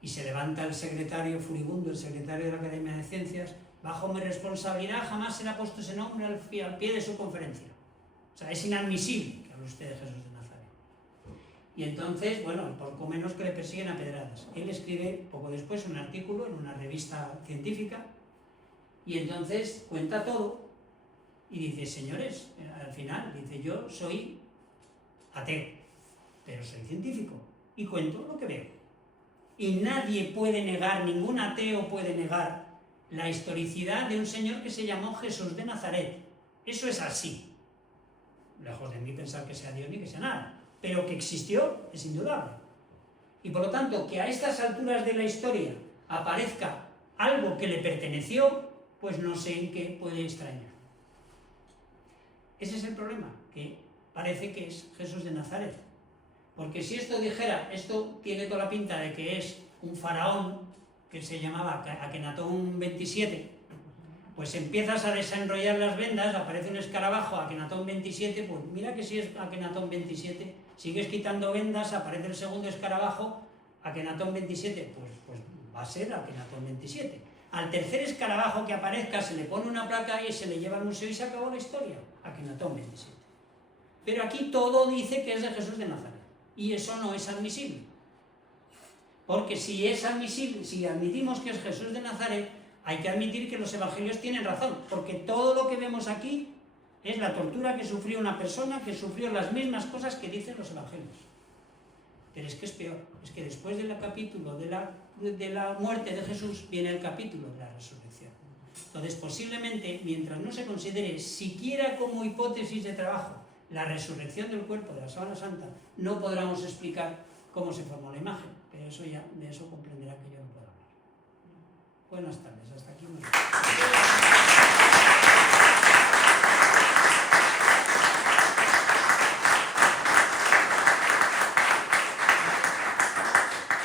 Y se levanta el secretario furibundo, el secretario de la Academia de Ciencias: bajo mi responsabilidad jamás será puesto ese nombre al pie de su conferencia. O sea, es inadmisible que hable usted de Jesús de Nazaret. Y entonces, bueno, poco menos que le persiguen a pedradas. Él escribe poco después un artículo en una revista científica y entonces cuenta todo y dice: señores, al final, dice, yo soy ateo, pero soy científico y cuento lo que veo. Y nadie puede negar, ningún ateo puede negar la historicidad de un señor que se llamó Jesús de Nazaret. Eso es así. Lejos de mí pensar que sea Dios ni que sea nada, pero que existió es indudable. Y por lo tanto, que a estas alturas de la historia aparezca algo que le perteneció, pues no sé en qué puede extrañar. Ese es el problema, que parece que es Jesús de Nazaret. Porque si esto dijera, esto tiene toda la pinta de que es un faraón que se llamaba Akenatón 27, pues empiezas a desenrollar las vendas, aparece un escarabajo, Akenatón 27, pues mira que si es Akenatón 27, sigues quitando vendas, aparece el segundo escarabajo, Akenatón 27, pues va a ser Akenatón 27. Al tercer escarabajo que aparezca se le pone una placa y se le lleva al museo y se acabó la historia, Akenatón 27. Pero aquí todo dice que es de Jesús de Nazaret. Y eso no es admisible. Porque si es admisible, si admitimos que es Jesús de Nazaret, hay que admitir que los evangelios tienen razón, porque todo lo que vemos aquí es la tortura que sufrió una persona que sufrió las mismas cosas que dicen los evangelios. Pero es que es peor, es que después del capítulo de la muerte de Jesús viene el capítulo de la resurrección. Entonces, posiblemente, mientras no se considere siquiera como hipótesis de trabajo la resurrección del cuerpo de la Sábana Santa, no podremos explicar cómo se formó la imagen, pero eso ya, de eso comprenderá que yo no puedo hablar. Buenas tardes, hasta aquí.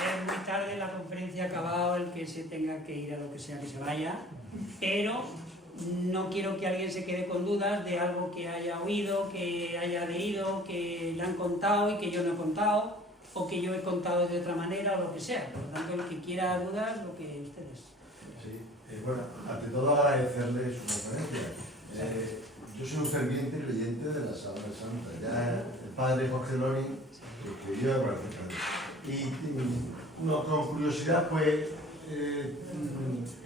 Es muy tarde, la conferencia ha acabado, el que se tenga que ir a lo que sea que se vaya, pero no quiero que alguien se quede con dudas de algo que haya oído, que haya leído, que le han contado y que yo no he contado, o que yo he contado de otra manera, o lo que sea. Por lo tanto, el que quiera dudas, lo que ustedes. Sí, bueno, ante todo agradecerle su conferencia. Yo soy un ferviente creyente de la Sábana Santa. Ya el padre Jorge Lori escribió de y no, con curiosidad, pues,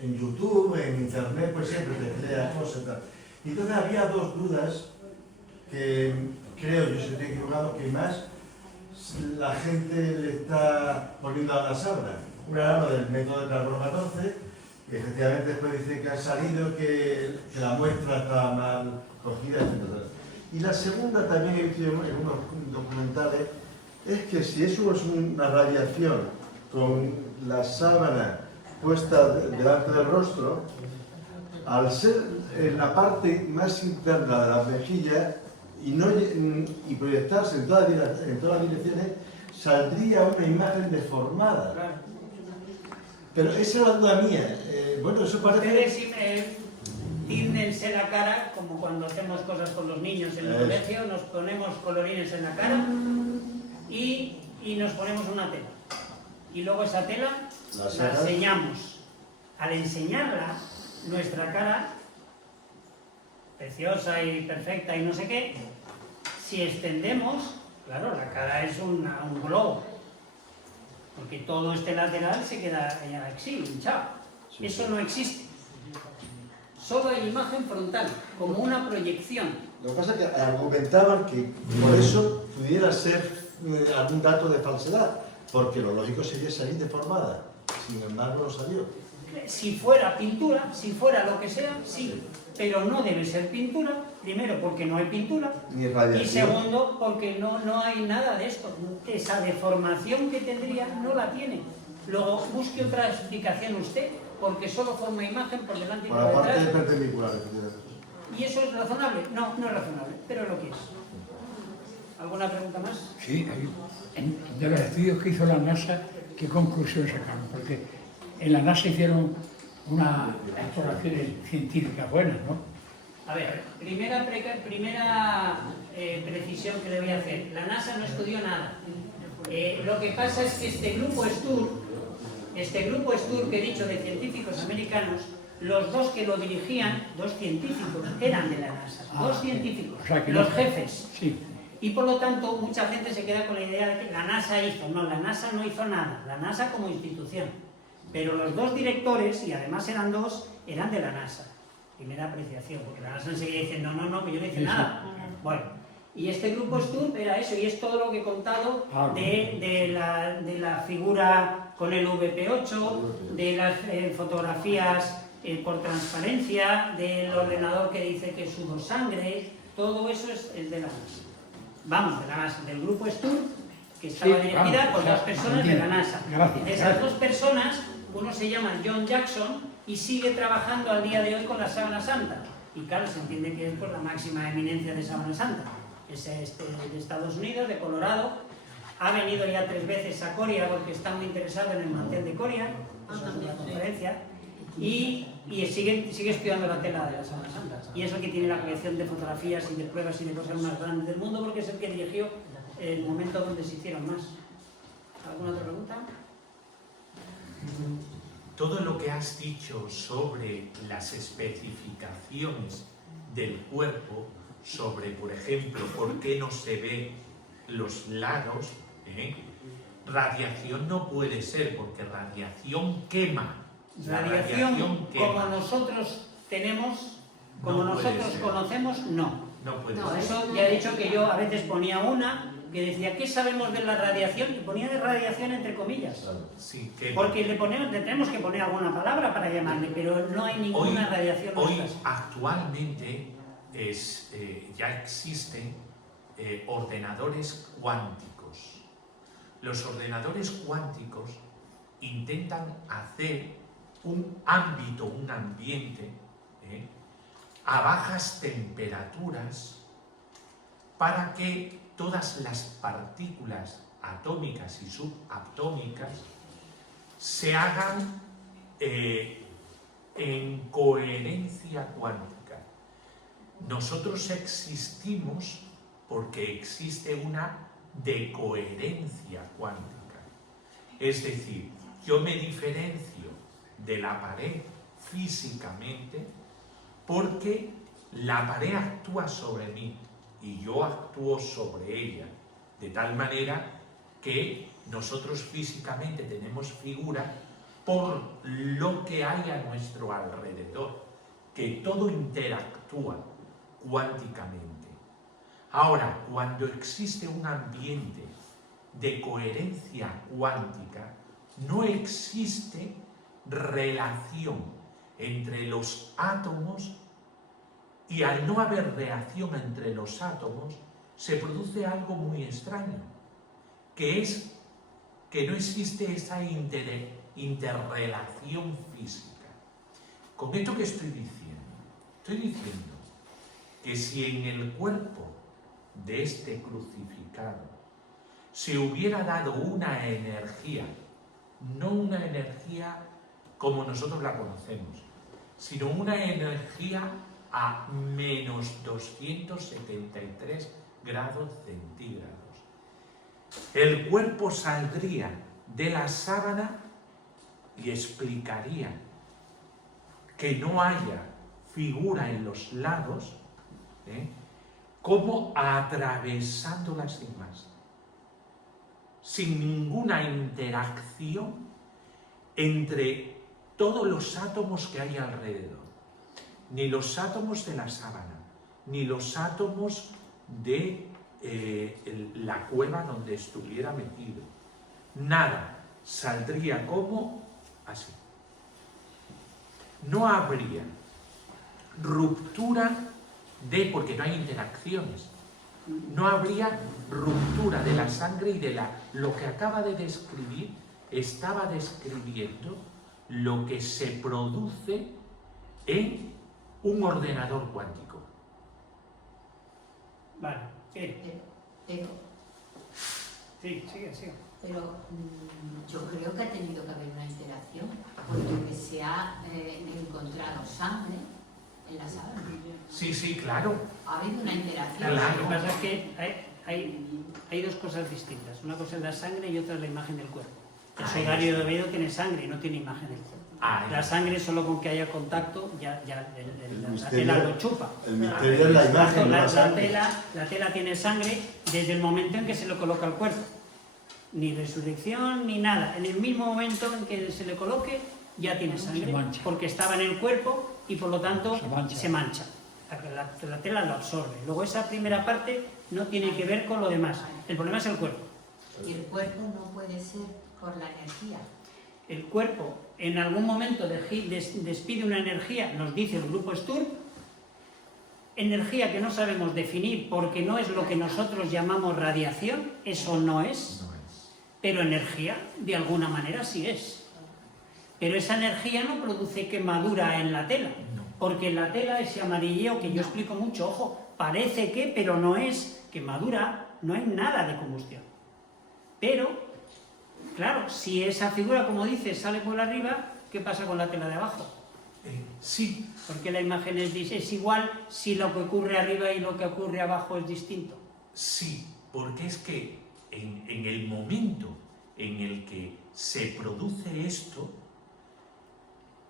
en YouTube, en Internet, pues siempre te crea cosas y tal. Y entonces había dos dudas que creo, yo estoy equivocado, que más la gente le está poniendo a la sabra. Una era lo del método de carbono 14, que efectivamente después dice que ha salido, que la muestra está mal cogida, etc. Y la segunda, también he visto en unos documentales, es que si eso es una radiación con la sábana puesta delante del rostro, al ser en la parte más interna de las mejillas y proyectarse en todas las direcciones, saldría una imagen deformada. Claro. Pero esa es la duda mía. Bueno, eso parece... Ustedes tíndense la cara, como cuando hacemos cosas con los niños en el colegio, nos ponemos colorines en la cara y nos ponemos una tela. Y luego esa tela la enseñamos. Al enseñarla, nuestra cara, preciosa y perfecta y no sé qué, si extendemos, claro, la cara es un globo, porque todo este lateral se queda así, hinchado. Sí, Eso sí. no existe. Solo hay imagen frontal, como una proyección. Lo que pasa es que argumentaban que por eso pudiera ser algún dato de falsedad, porque lo lógico sería salir deformada. Sin embargo, no salió. Si fuera pintura, si fuera lo que sea, sí, pero no debe ser pintura, primero porque no hay pintura, Ni radiación. y segundo porque no hay nada de esto. Esa deformación que tendría no la tiene. Luego busque otra explicación usted, porque solo forma imagen por delante y Por por la parte detrás. perpendicular, efectivamente. ¿Y eso es razonable? No, no es razonable, pero es lo que es. ¿Alguna pregunta más? Sí, de los estudios que hizo la NASA, ¿qué conclusión sacaron? Porque en la NASA hicieron unas exploraciones científicas buenas, ¿no? A ver, primera precisión que le voy a hacer. La NASA no estudió nada. Lo que pasa es que este grupo STUR que he dicho de científicos americanos, los dos que lo dirigían, dos científicos, eran de la NASA. Dos científicos, o sea, que los no, jefes. Sí. Y por lo tanto, mucha gente se queda con la idea de que la NASA hizo. No, la NASA no hizo nada. La NASA como institución. Pero los dos directores, y además eran dos, eran de la NASA. Primera apreciación, porque la NASA enseguida dice, no, que yo no hice nada. Bueno, y este grupo STUR era eso, y es todo lo que he contado de la figura con el VP8, de las fotografías por transparencia, del ordenador que dice que sudo sangre, todo eso es de la NASA. Vamos, de la NASA, del grupo STUR, que estaba dirigida por dos personas de la NASA. De esas dos personas, uno se llama John Jackson y sigue trabajando al día de hoy con la Sábana Santa. Y claro, se entiende que es por la máxima eminencia de Sábana Santa. Es de Estados Unidos, de Colorado. Ha venido ya 3 veces a Coria porque está muy interesado en el mantel de Coria, eso es una conferencia. Y sigue estudiando la tela de la Sábana Santa. Y es el que tiene la colección de fotografías y de pruebas y de cosas más grandes del mundo porque es el que dirigió el momento donde se hicieron más. ¿Alguna otra pregunta? Todo lo que has dicho sobre las especificaciones del cuerpo, sobre, por ejemplo, por qué no se ve los lados, radiación no puede ser, porque radiación quema. Radiación como nosotros tenemos, como no nosotros conocemos, no. No puede Por ser. eso ya he dicho que yo a veces ponía una que decía, ¿qué sabemos de la radiación? Y ponía de radiación entre comillas. Sí, quema. Porque le tenemos que poner alguna palabra para llamarle, pero no hay ninguna radiación. Hoy actualmente ya existen ordenadores cuánticos. Los ordenadores cuánticos intentan hacer un ámbito, un ambiente a bajas temperaturas para que todas las partículas atómicas y subatómicas se hagan en coherencia cuántica. Nosotros existimos porque existe una decoherencia cuántica. Es decir, yo me diferencio de la pared físicamente porque la pared actúa sobre mí y yo actúo sobre ella, de tal manera que nosotros físicamente tenemos figura por lo que hay a nuestro alrededor, que todo interactúa cuánticamente. Ahora, cuando existe un ambiente de coherencia cuántica, no existe relación entre los átomos y al no haber reacción entre los átomos, se produce algo muy extraño, que es que no existe esa interrelación física. Con esto que estoy diciendo que si en el cuerpo de este crucificado se hubiera dado una energía, no una energía como nosotros la conocemos, sino una energía a menos 273 grados centígrados. El cuerpo saldría de la sábana y explicaría que no haya figura en los lados, como atravesándola sin más, sin ninguna interacción entre todos los átomos que hay alrededor, ni los átomos de la sábana, ni los átomos de la cueva donde estuviera metido. Nada, saldría como así. No habría ruptura porque no hay interacciones. No habría ruptura de la sangre y de lo que acaba de describir, estaba describiendo lo que se produce en un ordenador cuántico. Vale, Pero, Sí, sigue. yo creo que ha tenido que haber una interacción, porque se ha encontrado sangre en la sábana. Sí, claro. Ha habido una interacción. Claro. Lo que pasa es que hay dos cosas distintas. Una cosa es la sangre y otra es la imagen del cuerpo. El sudario de Oviedo tiene sangre y no tiene imagen del cuerpo. La sangre solo con que haya contacto ya la tela lo chupa. El misterio es la imagen, no la La sangre. tela tiene sangre desde el momento en que se le coloca al cuerpo. Ni resurrección ni nada. En el mismo momento en que se le coloque ya tiene sangre, Se mancha. porque estaba en el cuerpo y por lo tanto Se mancha. La tela lo absorbe. Luego esa primera parte no tiene que ver con lo demás. El problema es el cuerpo. Y el cuerpo no puede ser por la energía. El cuerpo en algún momento despide una energía, nos dice el grupo Sturm, energía que no sabemos definir porque no es lo que nosotros llamamos radiación, eso no es, pero energía de alguna manera sí es. Pero esa energía no produce quemadura en la tela, porque en la tela ese amarilleo que yo explico mucho, ojo, parece que, pero no es quemadura, no hay nada de combustión. Pero, claro, si esa figura, como dices, sale por arriba, ¿qué pasa con la tela de abajo? Sí, Porque la imagen es igual si lo que ocurre arriba y lo que ocurre abajo es distinto. sí, porque es que en el momento en el que se produce esto,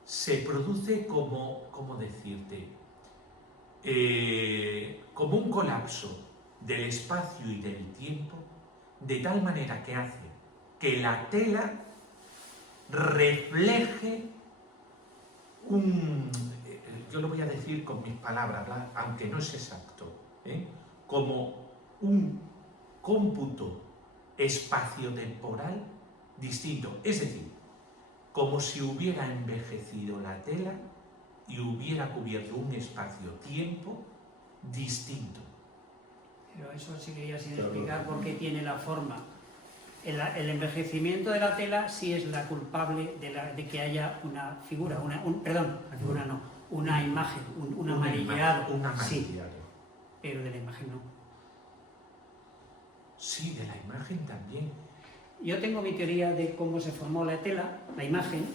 se produce como, ¿cómo decirte? Como un colapso del espacio y del tiempo, de tal manera que hace que la tela refleje yo lo voy a decir con mis palabras, ¿verdad? Aunque no es exacto, como un cómputo espaciotemporal distinto, es decir, como si hubiera envejecido la tela y hubiera cubierto un espacio-tiempo distinto. Pero eso seguiría sin explicar por qué tiene la forma. El envejecimiento de la tela sí es la culpable de que haya una figura, una imagen, un amarillado. Un amarillado. Sí, pero de la imagen no. Sí, de la imagen también. Yo tengo mi teoría de cómo se formó la tela, la imagen,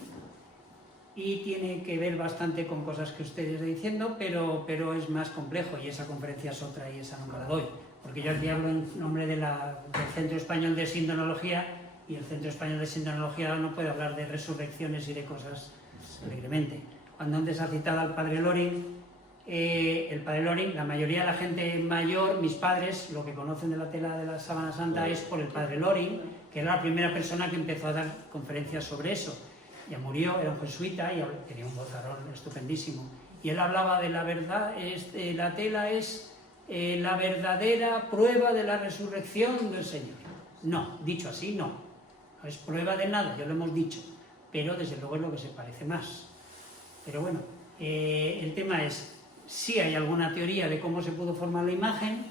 y tiene que ver bastante con cosas que ustedes están diciendo, pero es más complejo y esa conferencia es otra y esa no me la doy. Porque yo aquí hablo en nombre del Centro Español de Sindonología y el Centro Español de Sindonología no puede hablar de resurrecciones y de cosas alegremente. Cuando antes ha citado al padre Loring, el padre Loring, la mayoría de la gente mayor, mis padres, lo que conocen de la tela de la sábana santa es por el padre Loring, que era la primera persona que empezó a dar conferencias sobre eso. Ya murió, era un jesuita y tenía un vozarrón estupendísimo. Y él hablaba de la verdad, la tela es la verdadera prueba de la resurrección del Señor. No, dicho así, no. No es prueba de nada, ya lo hemos dicho, pero desde luego es lo que se parece más. Pero bueno, el tema es, si hay alguna teoría de cómo se pudo formar la imagen,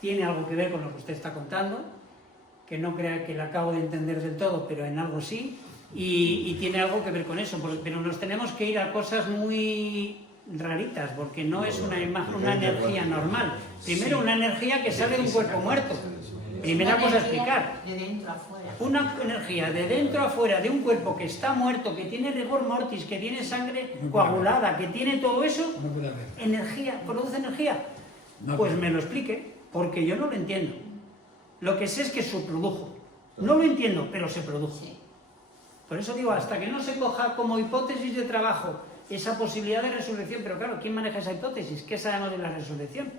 tiene algo que ver con lo que usted está contando, que no crea que la acabo de entender del todo, pero en algo sí, y tiene algo que ver con eso, pero nos tenemos que ir a cosas muy raritas, porque no es una energía normal. Primero, una energía que sale de un cuerpo muerto. Primera cosa a explicar. De dentro a afuera. Una energía de dentro a afuera, de un cuerpo que está muerto, que tiene rigor mortis, que tiene sangre coagulada, que tiene todo eso, No puede haber. energía, ¿produce energía? No Pues puede. me lo explique, porque yo no lo entiendo. Lo que sé es que se produjo. No lo entiendo, pero se produjo. Sí. Por eso digo, hasta que no se coja como hipótesis de trabajo esa posibilidad de resurrección, pero claro, ¿quién maneja esa hipótesis? ¿Qué sabemos de la resurrección?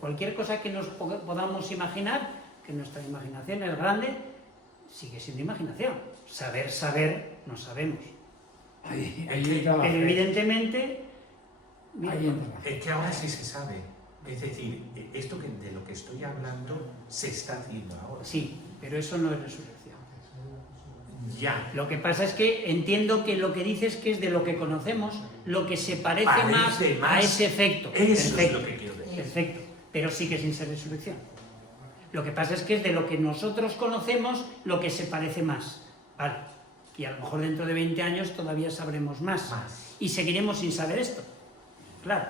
Cualquier cosa que nos podamos imaginar, que nuestra imaginación es grande, sigue siendo imaginación. Saber, no sabemos. Ahí entra la Pero fe. evidentemente, mira, Ahí entra la fe. Es que ahora sí se sabe. Es decir, esto de lo que estoy hablando se está haciendo ahora. sí, pero eso no es resurrección. Ya. Lo que pasa es que entiendo que lo que dices que es de lo que conocemos, lo que se parece más a ese efecto. Eso es Perfecto. lo que quiero decir. Perfecto, pero sigue sin ser resurrección. Lo que pasa es que es de lo que nosotros conocemos lo que se parece más. Vale. Y a lo mejor dentro de 20 años todavía sabremos más. Más. Y seguiremos sin saber esto. Claro.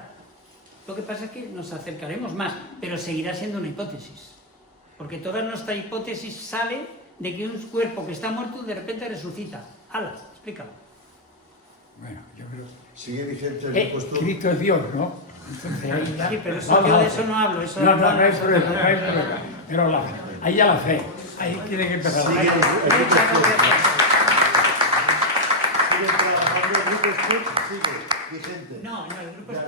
Lo que pasa es que nos acercaremos más, pero seguirá siendo una hipótesis. Porque toda nuestra hipótesis sale de que un cuerpo que está muerto de repente resucita. ¡Hala! Explícalo. Bueno, yo creo Sigue vigente el impuesto. Cristo es Dios, ¿no? Entonces ahí ya... Sí, pero eso, yo de eso no hablo. Eso No hay problema, no hay problema. Pero ahí ya la fe, ahí tiene que empezar. Sigue trabajando el grupo Scout, sigue vigente. No, el grupo